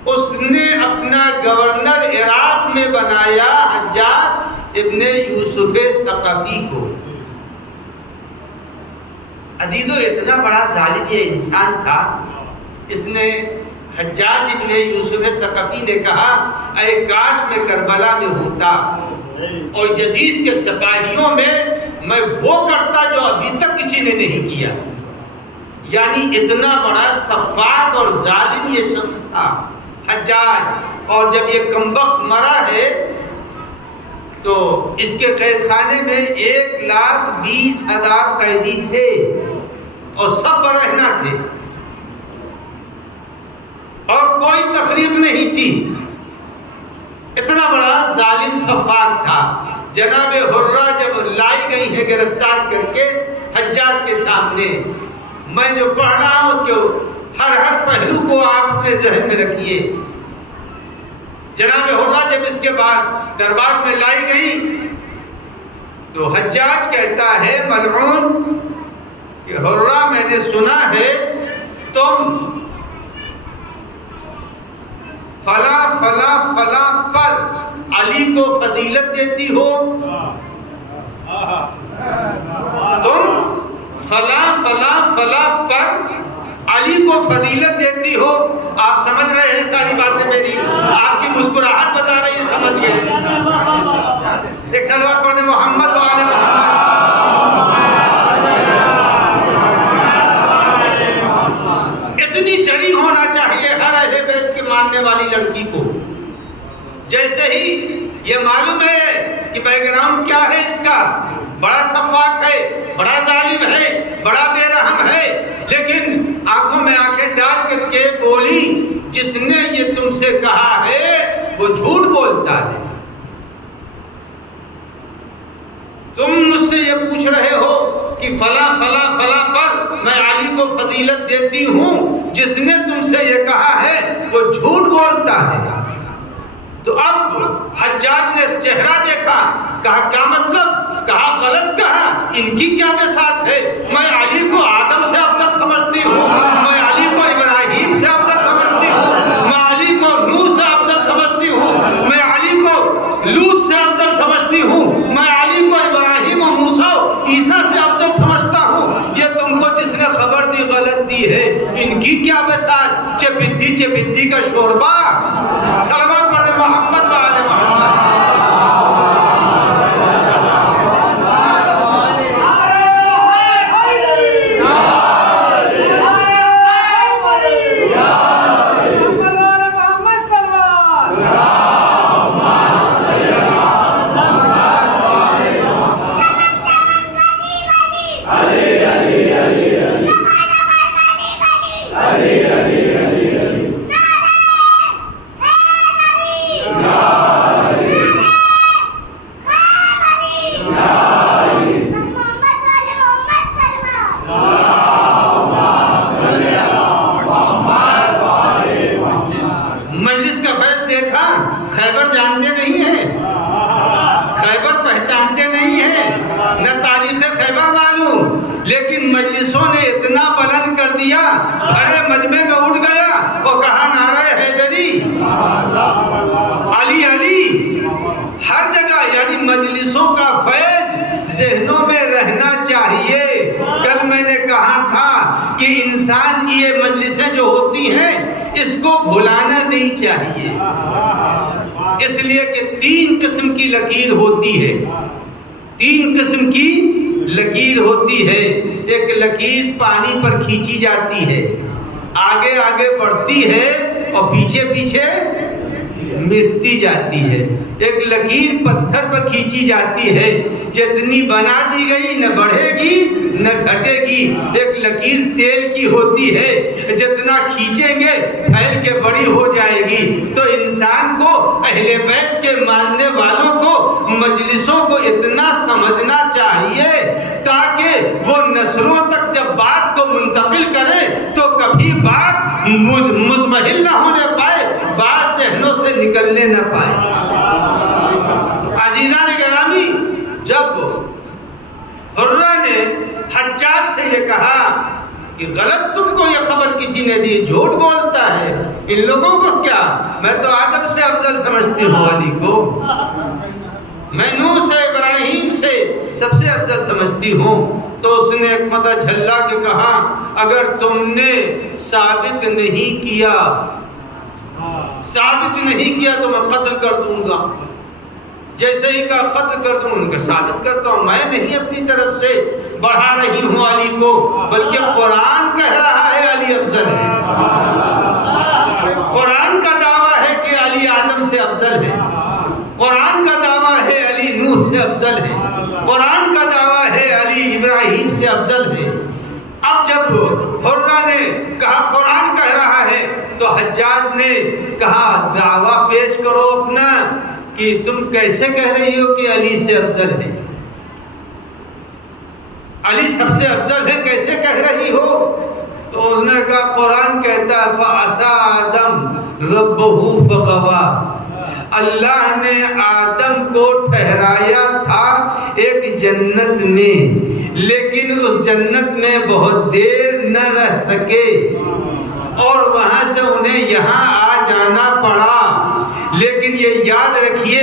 اس نے اپنا گورنر عراق میں بنایا حجاج ابن یوسف ثقفی کو۔ عزیزو، اتنا بڑا ظالم یہ انسان تھا، اس نے حجاج ابن یوسف ثقفی نے کہا اے کاش میں کربلا میں ہوتا اور یزید کے سپاہیوں میں وہ کرتا جو ابھی تک کسی نے نہیں کیا۔ یعنی اتنا بڑا سفاک اور ظالم یہ شخص تھا حجاج، اور جب یہ کمبخت مرا ہے تو اس کے قید خانے میں 1,20,000 قیدی تھے اور سب برہنہ تھے اور کوئی تفریق نہیں تھی۔ اتنا بڑا ظالم سفاک تھا۔ جناب حرہ جب لائی گئی ہے گرفتار کر کے حجاج کے سامنے، میں جو پڑھ رہا ہوں کہ ہر پہلو کو آپ اپنے ذہن میں رکھیے۔ جناب حرہ جب اس کے بعد دربار میں لائی گئی تو حجاج کہتا ہے ملعون کہ حرہ میں نے سنا ہے تم فلا فلا فلا پر علی کو فضیلت دیتی ہو، تم فلا فلا فلا پر علی کو فضیلت دیتی ہو۔ آپ سمجھ رہے ہیں ساری باتیں میری؟ آپ کی مسکراہٹ بتا رہی ہے، سمجھ گئے؟ ایک صلوات پڑھنے محمد وآل محمد۔ اتنی جڑی ہونا چاہیے ہر اہل بیت کے ماننے والی لڑکی کو۔ جیسے ہی یہ معلوم ہے کہ بیک گراؤنڈ کیا ہے اس کا، بڑا سفاک ہے، بڑا ظالم ہے، بڑا بے رحم ہے، لیکن آنکھوں میں آنکھیں ڈال کر کے بولی جس نے یہ تم سے کہا ہے وہ جھوٹ بولتا ہے۔ تم مجھ سے یہ پوچھ رہے ہو کہ فلا فلا فلا پر میں علی کو فضیلت دیتی ہوں، جس نے تم سے یہ کہا ہے وہ جھوٹ بولتا ہے۔ تو اب حجاج نے اس چہرہ دیکھا، کہا کیا مطلب؟ کہا غلط کہا، ان کی کیا بساط ہے؟ میں علی کو آدم سے افضل سمجھتی ہوں، میں علی کو ابراہیم سے افضل سمجھتی ہوں، میں علی کو نوح سے افضل سمجھتی ہوں، میں علی کو لوط سے افضل سمجھتی ہوں، میں علی کو ابراہیم و موسیٰ عیسیٰ سے افضل سمجھتا ہوں۔ یہ تم کو جس نے خبر دی غلط دی ہے، ان کی کیا بساط؟ چپتی کا شوربہ۔ صلوات پڑھنے محمد وآل محمد۔ لیکن مجلسوں نے اتنا بلند کر دیا، بھرے مجمع میں اٹھ گیا اور کہا نعرہ حیدری، علی علی، ہر جگہ، یعنی مجلسوں کا فیض ذہنوں میں رہنا چاہیے۔ کل میں نے کہا تھا کہ انسان کی یہ مجلسیں جو ہوتی ہیں اس کو بھلانا نہیں چاہیے، اس لیے کہ 3 قسم کی لکیر ہوتی ہے، 3 قسم کی لکیر ہوتی ہے۔ ایک لکیر پانی پر کھینچی جاتی ہے، آگے آگے بڑھتی ہے اور پیچھے پیچھے مٹتی جاتی ہے۔ ایک لکیر پتھر پر کھینچی جاتی ہے، جتنی بنا دی گئی نہ بڑھے گی نہ گھٹے گی۔ ایک لکیر تیل کی ہوتی ہے، جتنا کھینچیں گے پھیل کے بڑی ہو جائے گی۔ تو انسان کو، اہل بیت کے ماننے والوں کو مجلسوں کو اتنا سمجھنا چاہیے تاکہ وہ نسلوں تک جب بات کو منتقل کرے تو کبھی بات مزمحل نہ ہونے پائے، بات ذہنوں سے نکلنے نہ پائے۔ عزیزان گرامی، جب حرہ نے حجاج سے یہ کہا کہ غلط تم کو یہ خبر کسی نے دی، جھوٹ بولتا ہے، ان لوگوں کو کیا، میں تو آدم سے افضل سمجھتی ہوں علی کو، میں نوح سے، ابراہیم سے سب سے افضل سمجھتی ہوں۔ تو اس نے ایک مدہ جھلا کے کہا اگر تم نے ثابت نہیں کیا تو میں قتل کر دوں گا۔ جیسے ہی کا قتل کر دوں ان کا ثابت کرتا ہوں، میں نہیں اپنی طرف سے بڑھا رہی ہوں علی کو، بلکہ قرآن کہہ رہا ہے علی افضل ہے۔ قرآن کا دعویٰ ہے کہ علی آدم سے افضل ہے، قرآن کا دعویٰ ہے علی نوح سے افضل ہے، قرآن کا دعویٰ ہے علی ابراہیم سے افضل ہے۔ اب جب حرہ نے کہا قرآن کہہ رہا ہے تو حجاج نے کہا دعویٰ پیش کرو اپنا کہ تم کیسے کہہ رہی ہو کہ علی سے افضل ہے، علی سب سے افضل ہے، کیسے کہہ رہی ہو؟ تو اس نے کہا قرآن کہتا ہے فَعَصَىٰ آدَمْ رَبَّهُ فَغَوَىٰ، اللہ نے آدم کو ٹھہرایا تھا ایک جنت میں، لیکن اس جنت میں بہت دیر نہ رہ سکے اور وہاں سے انہیں یہاں آ جانا پڑا۔ لیکن یہ یاد رکھیے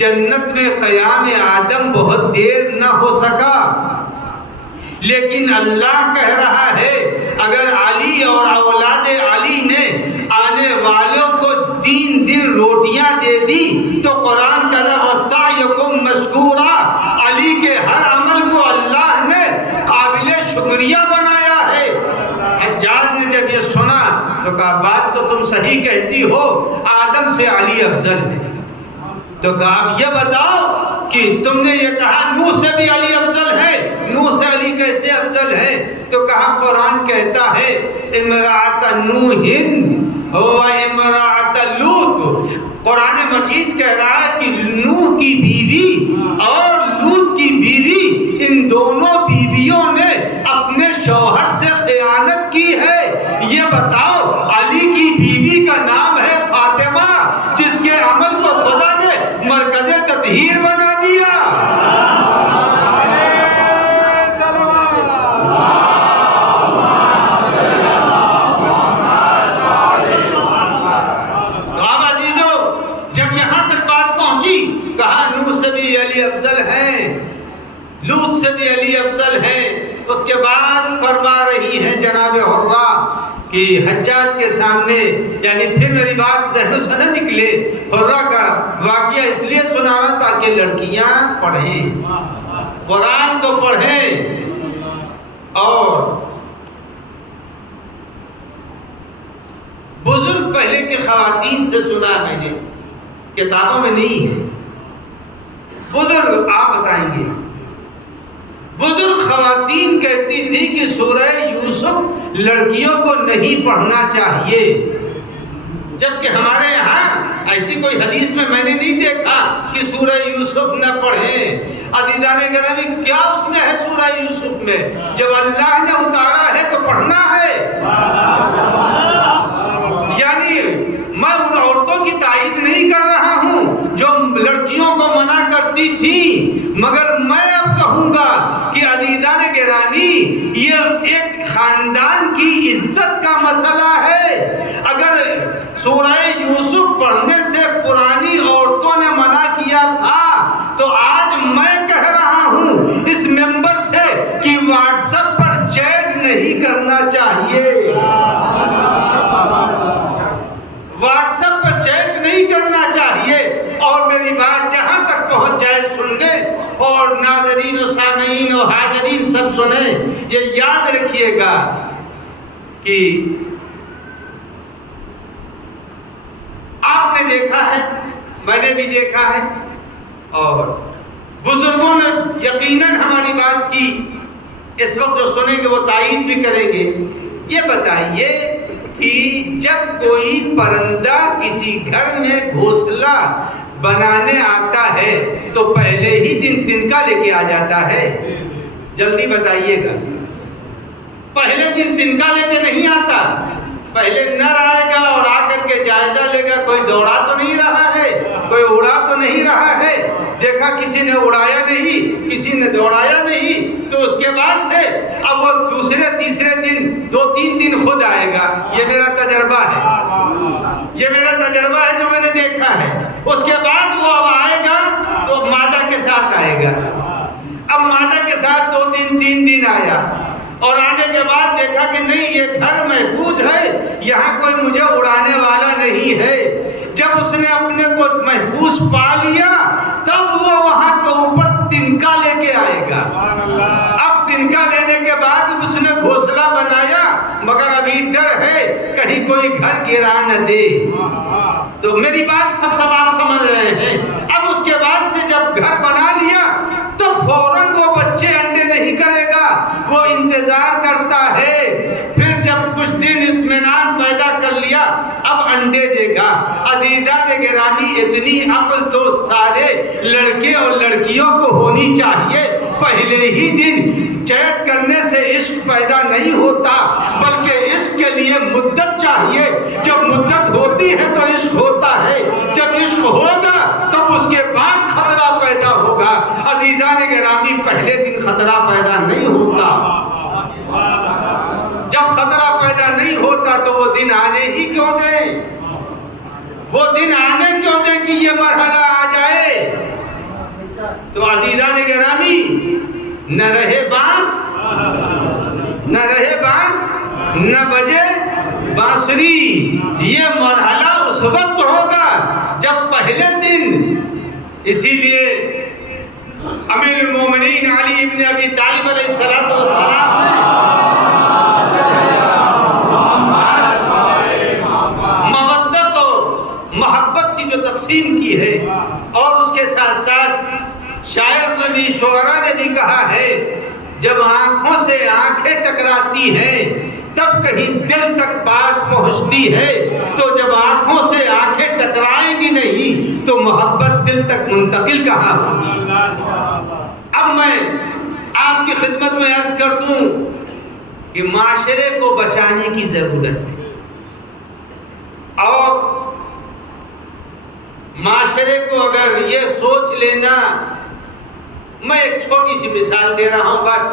جنت میں قیام آدم بہت دیر نہ ہو سکا، لیکن اللہ کہہ رہا ہے اگر علی اور اولاد علی نے آنے والوں کو 3 دن روٹیاں دے دی تو قرآن کہتا ہے وَسَعْيُكُمْ مَشْكُورًا، علی کے ہر عمل کو اللہ نے قابل شکریہ بنایا ہے۔ حجاج نے جب یہ سنا تو کہا بات تو تم صحیح کہتی ہو، آدم سے علی افضل ہے۔ تو کہا اب یہ بتاؤ کہ تم نے یہ کہا نوح سے بھی علی افضل ہے، نوح سے علی کیسے افضل ہے؟ تو کہا قرآن کہتا ہے امرأۃ نوح و امرأۃ لوط، قرآن مجید کہہ رہا ہے کہ نوح کی بیوی اور لوط کی بیوی، ان دونوں بیویوں نے اپنے شوہر سے خیانت کی ہے۔ یہ بتاؤ علی کی بیوی کا نام ہے فاطمہ، جس کے عمل کو خدا نے مرکز تطہیر بنا دیا۔ تو اب عزیزو جب یہاں تک بات پہنچی کہا نوح سے بھی علی افضل ہیں، لوط سے بھی علی افضل ہیں۔ اس کے بعد فرما رہی ہے جناب حرہ کہ حجاج کے سامنے، یعنی پھر میری بات ذہنوں سے نہ نکلے، حرہ کا واقعہ اس لیے سنا رہا تاکہ لڑکیاں پڑھیں، قرآن کو پڑھیں، اور بزرگ پہلے کے خواتین سے سنا میں نے، کتابوں میں نہیں ہے، بزرگ آپ بتائیں گے، بزرگ خواتین کہتی تھی کہ سورہ یوسف لڑکیوں کو نہیں پڑھنا چاہیے، جبکہ ہمارے یہاں ایسی کوئی حدیث میں نے نہیں دیکھا کہ سورہ یوسف نہ پڑھیں۔ عزیزان گرامی کیا اس میں ہے سورہ یوسف میں؟ جب اللہ نے اتارا ہے تو پڑھنا ہے۔ یعنی میں ان عورتوں کی تائید نہیں کر رہا ہوں جو لڑکیوں کو منع کرتی تھی، مگر میں اب کہوں گا کہ عزیزان گرامی یہ ایک خاندان کی عزت کا مسئلہ ہے۔ اگر سورہ یوسف پڑھنے سے پرانی عورتوں نے منع کیا تھا تو آج میں کہہ رہا ہوں اس ممبر سے کہ واٹس ایپ پر چیٹ نہیں کرنا چاہیے، واٹس ایپ پر چیٹ نہیں کرنا چاہیے۔ اور میری بات جہاں تک پہنچ جائے سن لیں، اور ناظرین و سامعین و حاضرین سب سنیں، یہ یاد رکھیے گا کہ آپ نے دیکھا ہے، میں نے بھی دیکھا ہے، اور بزرگوں نے یقیناً ہماری بات کی، اس وقت جو سنیں گے وہ تائید بھی کریں گے۔ یہ بتائیے کہ جب کوئی پرندہ کسی گھر میں گھونسلہ بنانے آتا ہے تو پہلے ہی دن تنکا لے کے آ جاتا ہے؟ جلدی بتائیے گا۔ پہلے دن تنکا لے کے نہیں آتا، پہلے نر آئے گا اور آ کر کے جائزہ لے گا، کوئی دوڑا تو نہیں رہا ہے، کوئی اڑا تو نہیں رہا ہے، دیکھا کسی نے اڑایا نہیں، کسی نے دوڑایا نہیں، تو اس کے بعد سے اب وہ دوسرے تیسرے دن 2-3 دن خود آئے گا۔ یہ میرا تجربہ ہے، یہ میرا تجربہ ہے جو میں نے دیکھا ہے۔ اس کے بعد وہ اب آئے گا تو مادہ کے ساتھ آئے گا۔ اب مادہ کے ساتھ 2 دن 3 دن آیا، اور آنے کے بعد دیکھا کہ نہیں یہ گھر محفوظ ہے، یہاں کوئی مجھے اڑانے والا نہیں ہے۔ جب اس نے اپنے کو محفوظ پا لیا تب وہ وہاں کے اوپر تنکا لے کے آئے گا۔ اب تنکا لینے کے بعد اس نے گھونسلہ بنایا، مگر ابھی ڈر ہے کہیں کوئی گھر گرا نہ دے۔ تو میری بات سب آپ سمجھ رہے ہیں۔ اب اس کے بعد سے جب گھر بنا لیا تو فوراً وہ بچے انڈے نہیں کرے گا، وہ انتظار کرتا ہے، پھر جب کچھ دن اطمینان پیدا کر لیا اب انڈے دے گا۔ عزیزان گرامی اتنی عقل تو سارے لڑکے اور لڑکیوں کو ہونی چاہیے۔ پہلے ہی دن چیٹ کرنے سے عشق پیدا نہیں ہوتا، بلکہ عشق کے لیے مدت چاہیے۔ جب مدت ہوتی ہے تو عشق ہوتا ہے، جب عشق ہوگا تب اس کے بعد خطرہ پیدا ہوگا۔ عزیزان گرامی پہلے دن خطرہ پیدا نہیں ہوتا، جب خطرہ پیدا نہیں ہوتا تو وہ دن آنے ہی کیوں دیں، وہ دن آنے کیوں دیں کہ یہ مرحلہ آ جائے۔ تو عزیزان گرامی نہ رہے بانس، نہ رہے بانس، نہ بجے بانسری، یہ مرحلہ اس وقت ہوگا جب پہلے دن۔ اسی لیے امیر المومنین علی ابن ابی طالب علیہ السلام نے مودت اور محبت کی جو تقسیم کی ہے، اور اس کے ساتھ ساتھ شاعر نے بھی، شعراء نے بھی کہا ہے جب آنکھوں سے آنکھیں ٹکراتی ہیں تب کہیں دل تک بات پہنچتی ہے، تو جب آنکھوں سے آنکھیں ٹکرائیں گی نہیں تو محبت دل تک منتقل کہاں ہوگی۔ اب میں آپ کی خدمت میں عرض کر دوں کہ معاشرے کو بچانے کی ضرورت ہے، اور معاشرے کو اگر یہ سوچ لینا، میں ایک چھوٹی سی مثال دے رہا ہوں بس،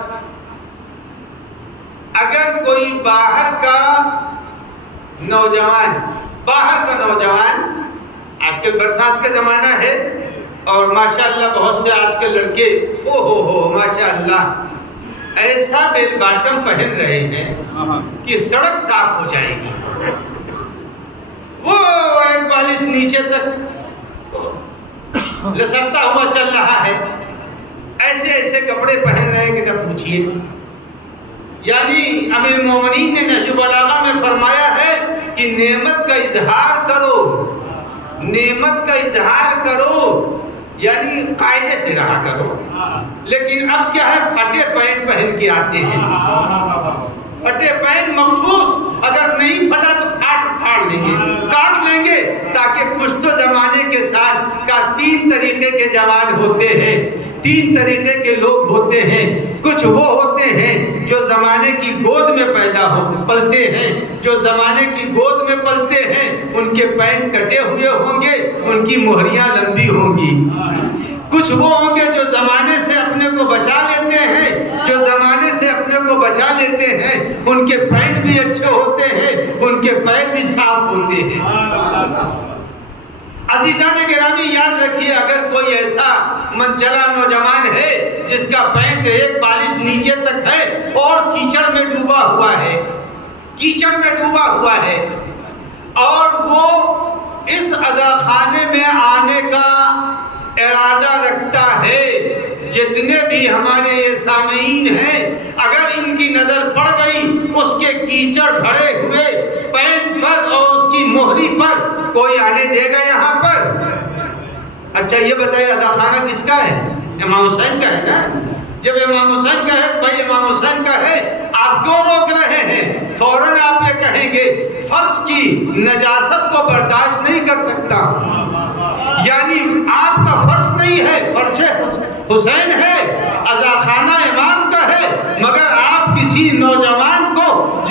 اگر کوئی باہر کا نوجوان آج کل برسات کا زمانہ ہے اور ماشاءاللہ بہت سے آج کے لڑکے ماشاءاللہ ایسا بیل باٹم پہن رہے ہیں کہ سڑک صاف ہو جائے گی، وہ ایک بالش نیچے تک لسکتا ہوا چل رہا ہے، ایسے ایسے کپڑے پہن رہے ہیں کہ نہ پوچھئے۔ یعنی امیر المومنین نے نہج البلاغہ میں فرمایا ہے کہ نعمت کا اظہار کرو، نعمت کا اظہار کرو، یعنی قاعدے سے رہا کرو۔ لیکن اب کیا ہے، پھٹے پینٹ پہن کے آتے ہیں، پھٹے پینٹ مخصوص، اگر نہیں پھٹا تو پھاٹ پھاڑ لیں گے، کاٹ لیں گے، تاکہ کچھ تو زمانے کے ساتھ کا 3 طریقے کے جوان ہوتے ہیں، 3 طریقے کے لوگ ہوتے ہیں۔ کچھ وہ ہوتے ہیں جو زمانے کی گود میں پلتے ہیں، جو زمانے کی گود میں پلتے ہیں، ان کے پینٹ کٹے ہوئے ہوں گے، ان کی مہریاں لمبی ہوں گی۔ کچھ وہ ہوں گے جو زمانے سے اپنے کو بچا لیتے ہیں، جو زمانے سے اپنے کو بچا لیتے ہیں، ان کے پینٹ بھی اچھے ہوتے ہیں، ان کے پیر بھی صاف ہوتے ہیں۔ عزیزان گرامی یاد رکھیے، اگر کوئی ایسا منچلا نوجوان ہے جس کا پینٹ ایک بالش نیچے تک ہے اور کیچڑ میں ڈوبا ہوا ہے، کیچڑ میں ڈوبا ہوا ہے، اور وہ اس اذاخانے میں آنے کا ارادہ رکھتا ہے، جتنے بھی ہمارے یہ سامعین ہیں، اگر ان کی نظر پڑ گئی اس کے کیچڑ بھرے ہوئے پینٹ پر اور اس کی مہری پر، کوئی آنے دے گا یہاں پر؟ اچھا یہ بتائیے اذاخانہ کس کا ہے؟ امام حسین کا ہے نا؟ جب امام حسین کا ہے تو بھائی امام حسین کا ہے، آپ کیوں روک رہے ہیں؟ فوراً آپ یہ کہیں گے فرش کی نجاست کو برداشت نہیں کر سکتا، یعنی آپ کا فرش نہیں ہے، فرش حسین ہے، اذاخانہ امام کا ہے، مگر آپ کسی نوجوان کو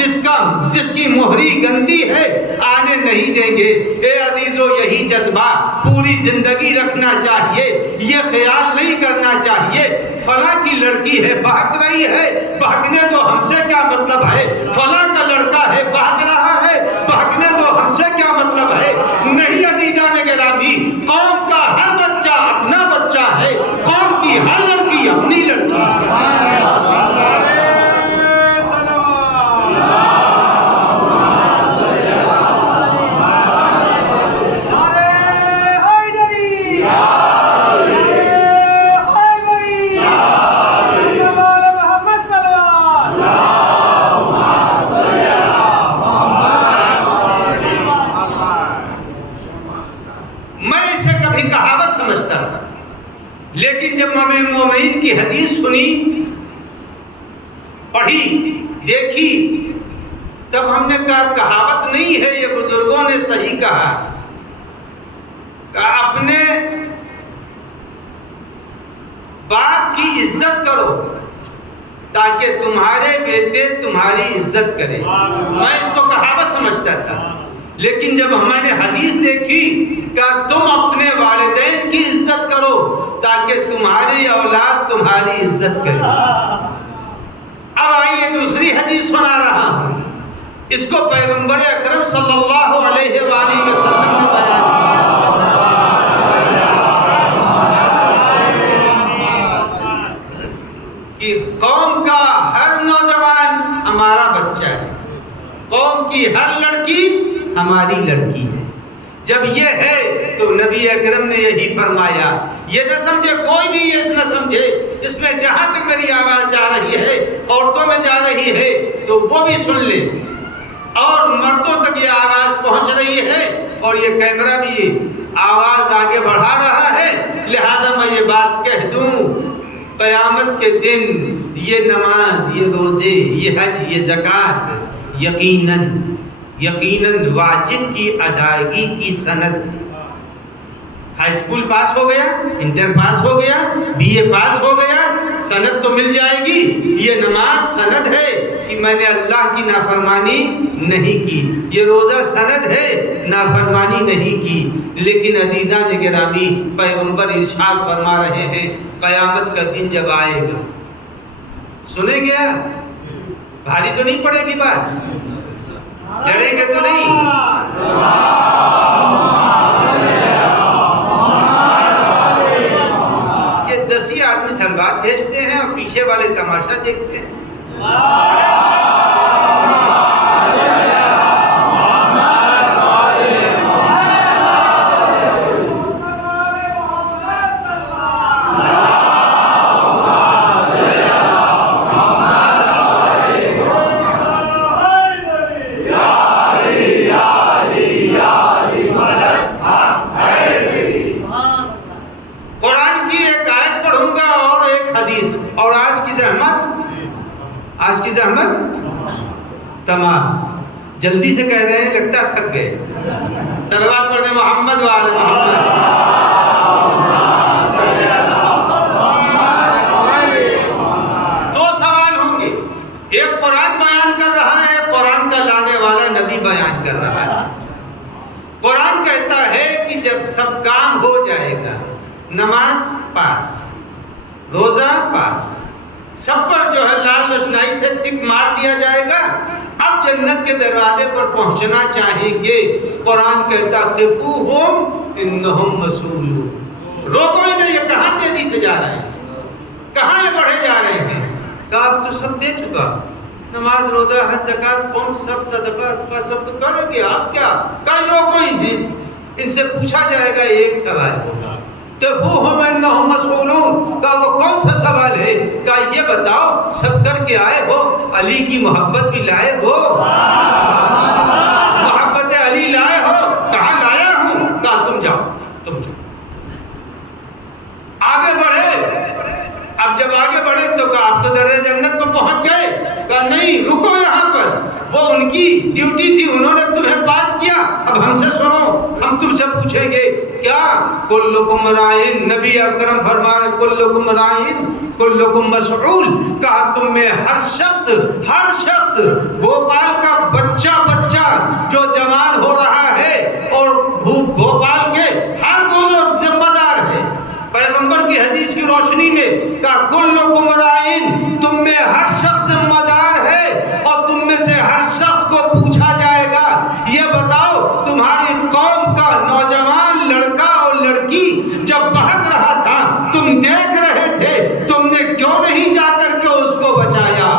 جس کی مہری گندی ہے آنے نہیں دیں گے۔ اے عزیزو، یہی جذبہ پوری زندگی رکھنا چاہیے، یہ خیال نہیں کرنا چاہیے فلاں کی لڑکی ہے بہک رہی ہے، بہکنے دو، ہم سے کیا مطلب ہے؟ فلاں کا لڑکا ہے بہک رہا ہے، بہکنے دو، ہم سے کیا مطلب ہے؟ نہیں عزیزان گرامی، قوم کا ہر بچہ اپنا بچہ ہے، قوم کی ہر لڑکی اپنی لڑکی ہے۔ لیکن جب امیر المومنین کی حدیث سنی، پڑھی، دیکھی، تب ہم نے کہا کہاوت نہیں ہے، یہ بزرگوں نے صحیح کہا کہ اپنے باپ کی عزت کرو تاکہ تمہارے بیٹے تمہاری عزت کریں۔ میں اس کو کہاوت سمجھتا تھا، لیکن جب ہم نے حدیث دیکھی کہ تم اپنے والدین کی عزت کرو تاکہ تمہاری اولاد تمہاری عزت کرے۔ اب آئیے دوسری حدیث سنا رہا ہوں، اس کو پیغمبر اکرم صلی اللہ علیہ وآلہ وسلم نے بیان کیا کہ قوم کا ہر نوجوان ہمارا بچہ ہے، قوم کی ہر لڑکی ہماری لڑکی ہے۔ جب یہ ہے تو نبی اکرم نے یہی فرمایا، یہ نہ سمجھے کوئی بھی، یہ نہ سمجھے اس میں جہاں تک میری آواز جا رہی ہے، عورتوں میں جا رہی ہے تو وہ بھی سن لے، اور مردوں تک یہ آواز پہنچ رہی ہے، اور یہ کیمرہ بھی آواز آگے بڑھا رہا ہے، لہذا میں یہ بات کہہ دوں، قیامت کے دن یہ نماز، یہ روزے، یہ حج، یہ زکوٰۃ یقیناً واجب کی ادائیگی کی سند ہے۔ ہائی اسکول پاس ہو گیا، انٹر پاس ہو گیا، بی اے پاس ہو گیا، سند تو مل جائے گی۔ یہ نماز سند ہے کہ میں نے اللہ کی نافرمانی نہیں کی، یہ روزہ سند ہے نافرمانی نہیں کی۔ لیکن عزیزان گرامی، پیغمبر ارشاد فرما رہے ہیں قیامت کا دن جب آئے گا، سنیں گے آپ؟ بھاری تو نہیں پڑے گی بات؟ ڈریں گے تو نہیں؟ یہ 10 آدمی سلوات بھیجتے ہیں اور پیچھے والے تماشا دیکھتے ہیں۔ جلدی سے کہہ رہے ہیں، لگتا تھک گئے. صلوات پڑھ دیں محمد وآل محمد. دو سوال ہوں گے، ایک قرآن بیان کر رہا ہے، قرآن کا لانے والا نبی بیان کر رہا ہے. قرآن کہتا ہے کہ جب سب کام ہو جائے گا، نماز پاس، روزہ پاس، سب پر جو ہے لال روشنائی سے ٹک مار دیا جائے گا، اب جنت کے دروازے پر پہنچنا چاہیں گے. قرآن کہتا قفوہم انہم مسئولون. روکو انہیں، یہ کہاں تیزی سے جا رہے ہیں، کہاں یہ بڑھے جا رہے ہیں. کہا اب تو سب دے چکا، نماز روزہ حج زکات قوم سب صدقہ سب تو کریں گے، آپ کیا. کل روکو انہیں، ان سے پوچھا جائے گا ایک سوال ہوگا. قفوہم انہم مسئولون. کہا وہ کون سا سوال ہے؟ کہا یہ بتاؤ سب کر کے آئے ہو، علی کی محبت بھی لائے ہو، محبت علی لائے ہو. کہاں لایا ہوں. کہا تم جاؤ، تم جاؤ. آگے بڑھے. اب جب آگے بڑھے تو کہا آپ تو درجہ جنت پہ پہنچ گئے. کہا نہیں، رکو یہاں پر، وہ ان کی ڈیوٹی تھی، انہوں نے تمہیں پاس کیا، اب ہم سے سنو، ہم تم سے پوچھیں گے کیا. کلکم رائن، نبی اکرم فرما رہے کلکم رائن کلکم مسئول. کہا تم میں ہر شخص بھوپال کا بچہ جو جوان ہو رہا ہے اور بھوپال کے ہر بزرگ ذمہ دار ہے. پیغمبر کی حدیث کی روشنی میں کہا کلکم رائن، تم میں ہر شخص ذمہ دار ہے اور تم میں سے ہر شخص کو پوچھا جائے گا یہ بتاؤ تمہاری قوم کا نوجوان لڑکا اور لڑکی جب بہک رہا تھا تم دیکھ رہے تھے، تم نے کیوں نہیں جا کر کے اس کو بچایا.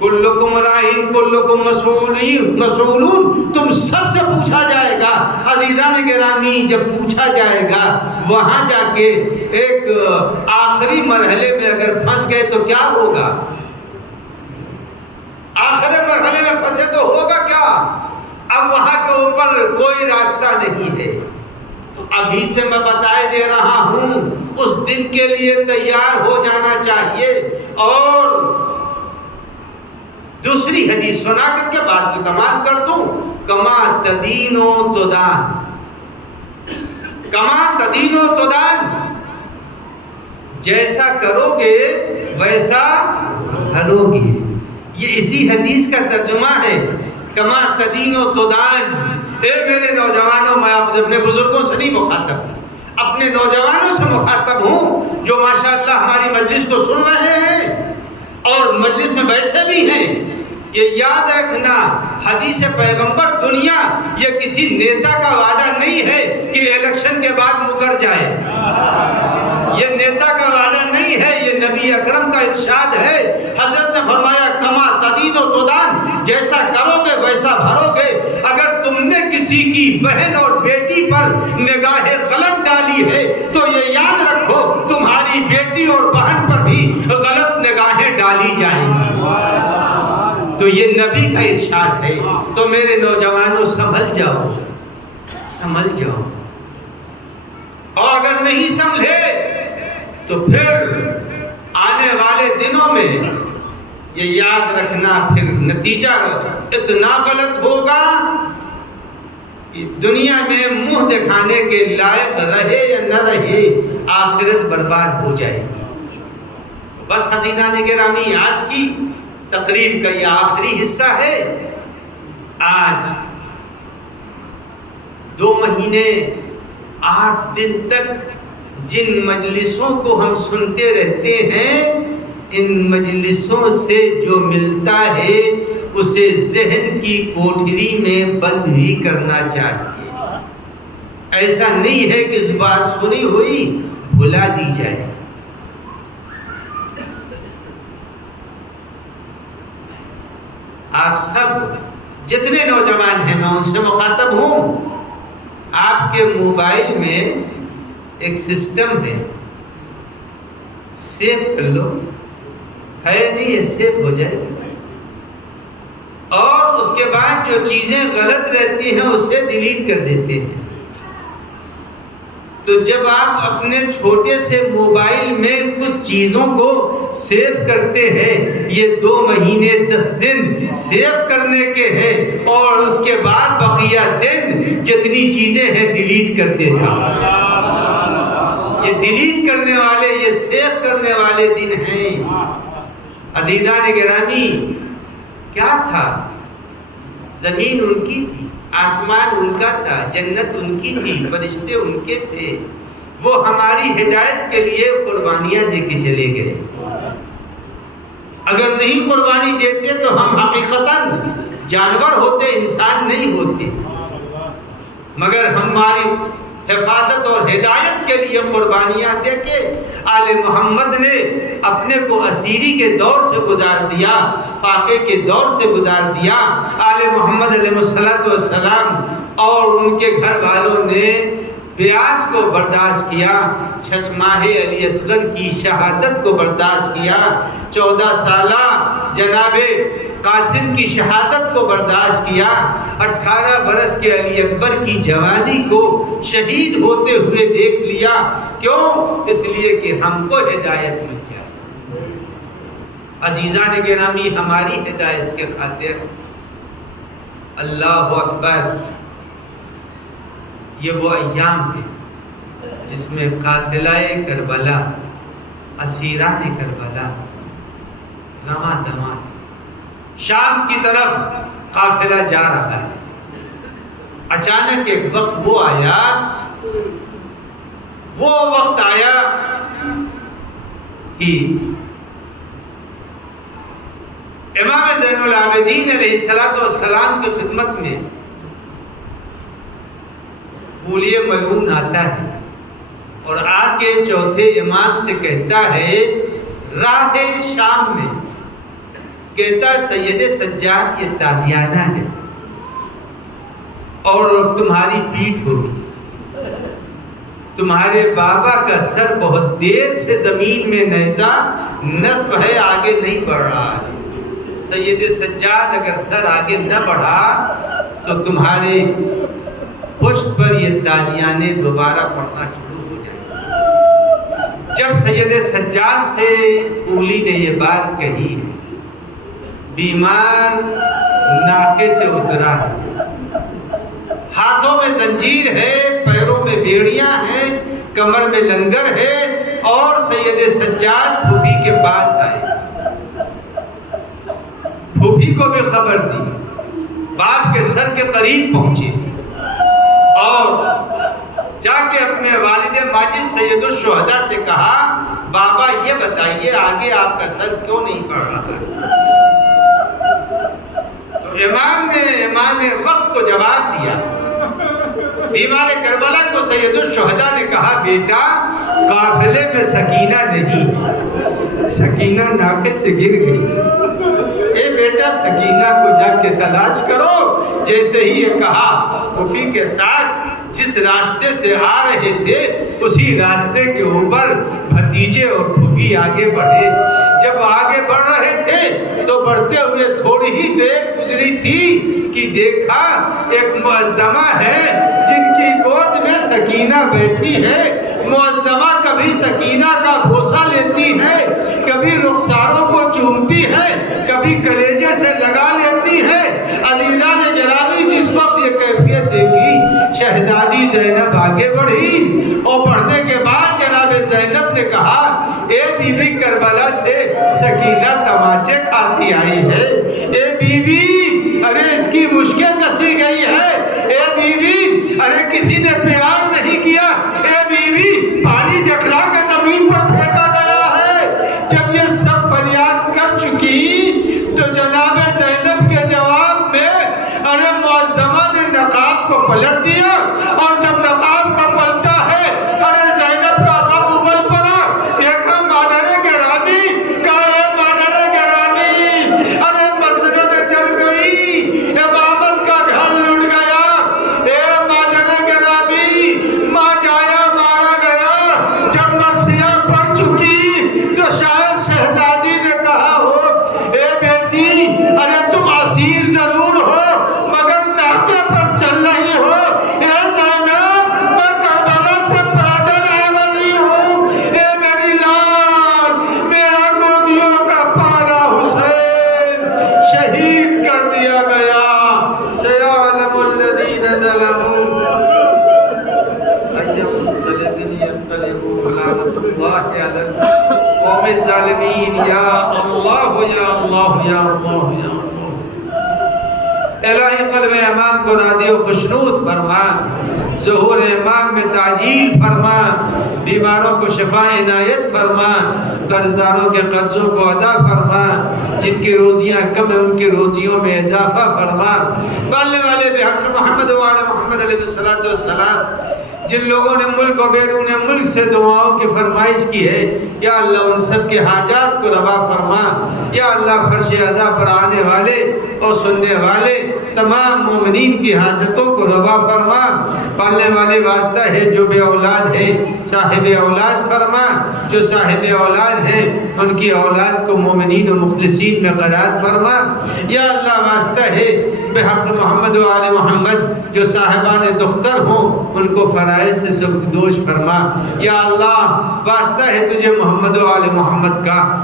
کلکم رائن کلکم مسئولون. تم سب سے پوچھا جائے گا. عزیزان گرامی، جب پوچھا جائے گا وہاں جا کے ایک آخری مرحلے میں اگر پھنس گئے تو کیا ہوگا. آخری مرحلے میں پھنسے تو ہوگا کیا. اب وہاں کے اوپر کوئی راستہ نہیں ہے. تو ابھی سے میں بتائے دے رہا ہوں، اس دن کے لیے تیار ہو جانا چاہیے. اور دوسری حدیث سنا کر کے بات کو تمام کر دوں. کما تدین و تدان، کما تدین و تدان. جیسا کرو گے ویسا بھرو گے. یہ اسی حدیث کا ترجمہ ہے، کما تدین و تدان. اے میرے نوجوانوں، میں آپ اپنے بزرگوں سے نہیں مخاطب ہوں، اپنے نوجوانوں سے مخاطب ہوں جو ماشاءاللہ ہماری مجلس کو سن رہے ہیں اور مجلس میں بیٹھے بھی ہیں. یہ یاد رکھنا، حدیث پیغمبر دنیا یہ کسی نیتا کا وعدہ نہیں ہے کہ الیکشن کے بعد مکر جائے. یہ نیتا کا وعدہ نہیں ہے، یہ نبی اکرم کا ارشاد ہے. حضرت نے فرمایا کما تدین و تدان، جیسا کرو گے ویسا بھرو گے. اگر تم نے کسی کی بہن اور بیٹی پر نگاہ غلط ڈالی ہے تو یہ یاد رکھو تمہاری بیٹی اور بہن پر بھی غلط نگاہیں ڈالی جائیں گی. تو یہ نبی کا ارشاد ہے. تو میرے نوجوانوں سنبھل جاؤ، سنبھل جاؤ. اور اگر نہیں سنبھلے تو پھر آنے والے دنوں میں یہ یاد رکھنا پھر نتیجہ اتنا غلط ہوگا کہ دنیا میں منہ دکھانے کے لائق رہے یا نہ رہے آخرت برباد ہو جائے گی. بس عزیزان گرامی، آج کی تقریر کا یہ آخری حصہ ہے. آج 2 مہینے 8 دن تک جن مجلسوں کو ہم سنتے رہتے ہیں، ان مجلسوں سے جو ملتا ہے اسے ذہن کی کوٹھری میں بند ہی کرنا چاہیے. ایسا نہیں ہے کہ اس بات سنی ہوئی بھلا دی جائے. آپ سب جتنے نوجوان ہیں میں ان سے مخاطب ہوں. آپ کے موبائل میں ایک سسٹم ہے، سیو کر لو. ہے نہیں ہے، سیو ہو جائے گا. اور اس کے بعد جو چیزیں غلط رہتی ہیں اسے ڈیلیٹ کر دیتے ہیں. تو تو جب آپ اپنے چھوٹے سے موبائل میں کچھ چیزوں کو سیو کرتے ہیں، یہ 2 مہینے 10 دن سیو کرنے کے ہیں، اور اس کے بعد بقیہ دن جتنی چیزیں ہیں ڈیلیٹ کرتے جاؤ۔ یہ ڈیلیٹ کرنے والے، یہ سیو کرنے والے دن ہیں۔ عزیزان گرامی، کیا تھا؟ زمین ان کی تھی، آسمان ان کا تھا، جنت ان کی تھی، فرشتے ان کے تھے، وہ ہماری ہدایت کے لیے قربانیاں دے کے چلے گئے۔ اگر نہیں قربانی دیتے تو ہم حقیقتاً جانور ہوتے، انسان نہیں ہوتے، مگر ہماری حفاظت اور ہدایت کے لیے قربانیاں دے کے آل محمد نے اپنے کو اسیری کے دور سے گزار دیا، فاقے کے دور سے گزار دیا۔ آل محمد علیہ السلام اور ان کے گھر والوں نے بیاس کو برداشت کیا، چشماہ علی اصغر کی شہادت کو برداشت کیا، 14 سالہ جناب قاسم کی شہادت کو برداشت کیا، 18 برس کے علی اکبر کی جوانی کو شہید ہوتے ہوئے دیکھ لیا۔ کیوں؟ اس لیے کہ ہم کو ہدایت مل جائے۔ عزیزان گرامی، ہماری ہدایت کے خاطر اللہ اکبر، یہ وہ ایام ہے جس میں قافلہ کربلا، اسیران کربلا رواں دواں ہے۔ شام کی طرف قافلہ جا رہا ہے، اچانک ایک وقت وہ وقت آیا کہ امام زین العابدین علیہ السلام کی خدمت میں بولیے ملعون آتا ہے اور آ کے چوتھے امام سے کہتا ہے، راہ شام میں کہتا سید سجاد یہ تادیانہ ہے اور تمہاری پیٹھ ہوگی، تمہارے بابا کا سر بہت دیر سے زمین میں نیزہ نصب ہے، آگے نہیں بڑھ رہا ہے۔ سید سجاد اگر سر آگے نہ بڑھا تو تمہارے پشت پر یہ تالیانے دوبارہ پڑھنا شروع ہو جائے۔ جب سید سجاد سے اولی نے یہ بات کہی ہے، بیمار ناکے سے اترا ہے، ہاتھوں میں زنجیر ہے، پیروں میں بیڑیاں ہیں، کمر میں لنگر ہے، اور سید سجاد پھوپھی کے پاس آئے، پھوپھی کو بھی خبر دی، باپ کے سر کے قریب پہنچے اور جا کے اپنے والد ماجد سید الشہداء سے کہا، بابا یہ بتائیے آگے آپ کا سر کیوں نہیں پڑ رہا ہے؟ تو امام نے وقت کو جواب دیا، بیمار کربلا کو سید الشہداء نے کہا، بیٹا قافلے میں سکینہ نہیں، سکینہ ناکے سے گر گئی، اے بیٹا سکینہ کو جا کے تلاش کرو۔ جیسے ہی یہ کہا، پھوپھی کے ساتھ جس راستے سے آ رہے تھے اسی راستے کے اوپر بھتیجے اور پھوپھی آگے بڑھے۔ جب آگے بڑھ رہے تھے تو بڑھتے ہوئے تھوڑی ہی دیر گزری تھی کہ دیکھا ایک معظمہ ہے جن کی گود میں سکینہ بیٹھی ہے۔ معظمہ کبھی سکینہ کا بوسہ لیتی ہے، کبھی رخساروں کو چومتی ہے، کبھی کلیجے سے لگا لیتی ہے۔ عزیزان گرامی، جس وقت یہ کیفیت دیکھی، شہزادی زینب آگے بڑھی اور بڑھنے کے بعد جناب زینب نے کہا، اے بی بی کربلا سے سکینہ تماچے کھاتی آئی ہے، اے بی بی ارے اس کی مشکیں کسی گئی ہے، اے بی بی ارے کسی نے پیار نہیں کیا، اے بی بی پانی دکھلا کے زمین پر پھینکا گیا ہے۔ جب یہ سب فریاد کر چکی تو جناب زینب کے جواب میں ارے معظمہ نے نقاب کو پلٹ دیا، اور جب نقاب کو پلٹا ہے ارے زینب کا قد ابل پڑا، دیکھا مادر گرامی، کہا اے مادر گرامی، ارے مسجد جل گئی، امامت کا گھر لٹ گیا، اے مادر گرامی، ماں جایا مارا گیا۔ جب مرثیہ پڑ چکی تو شاید شہزادی نے کہا ہو، اے بیٹی ارے تم اسیر ضرور ہو مگر ناکے پر چل رہی ہو، اے زینب میں کربلا سے پیدا علی القوم الظالمین یا اللہ یا اللہ یا اللہ یا اللہ۔ الہی قلب امام کو راضی و خوشنود فرما، ظہور امام میں تعجیل فرما، بیماروں کو شفا عنایت فرما، قرضداروں کے قرضوں کو ادا فرما، جن کی روزیاں کم ہیں ان کی روزیوں میں اضافہ فرما۔ پالنے والے بحق محمد و آل محمد علیہ السلام، جن لوگوں نے ملک و بیرون ملک سے دعاؤں کی فرمائش کی ہے، یا اللہ ان سب کے حاجات کو روا فرما۔ یا اللہ فرش ادا پر آنے والے اور سننے والے تمام مومنین کی حاجتوں کو روا فرما۔ پالنے والے واسطہ ہے جو بے اولاد ہے صاحب اولاد فرما، جو صاحب اولاد ہیں ان کی اولاد کو مومنین و مخلصین میں قرار فرما۔ یا اللہ واسطہ ہے بحق محمد و آل محمد جو صاحبان دختر ہوں ان کو فرائض سے سبکدوش فرما۔ یا اللہ واسطہ ہے تجھے محمد و آل محمد کا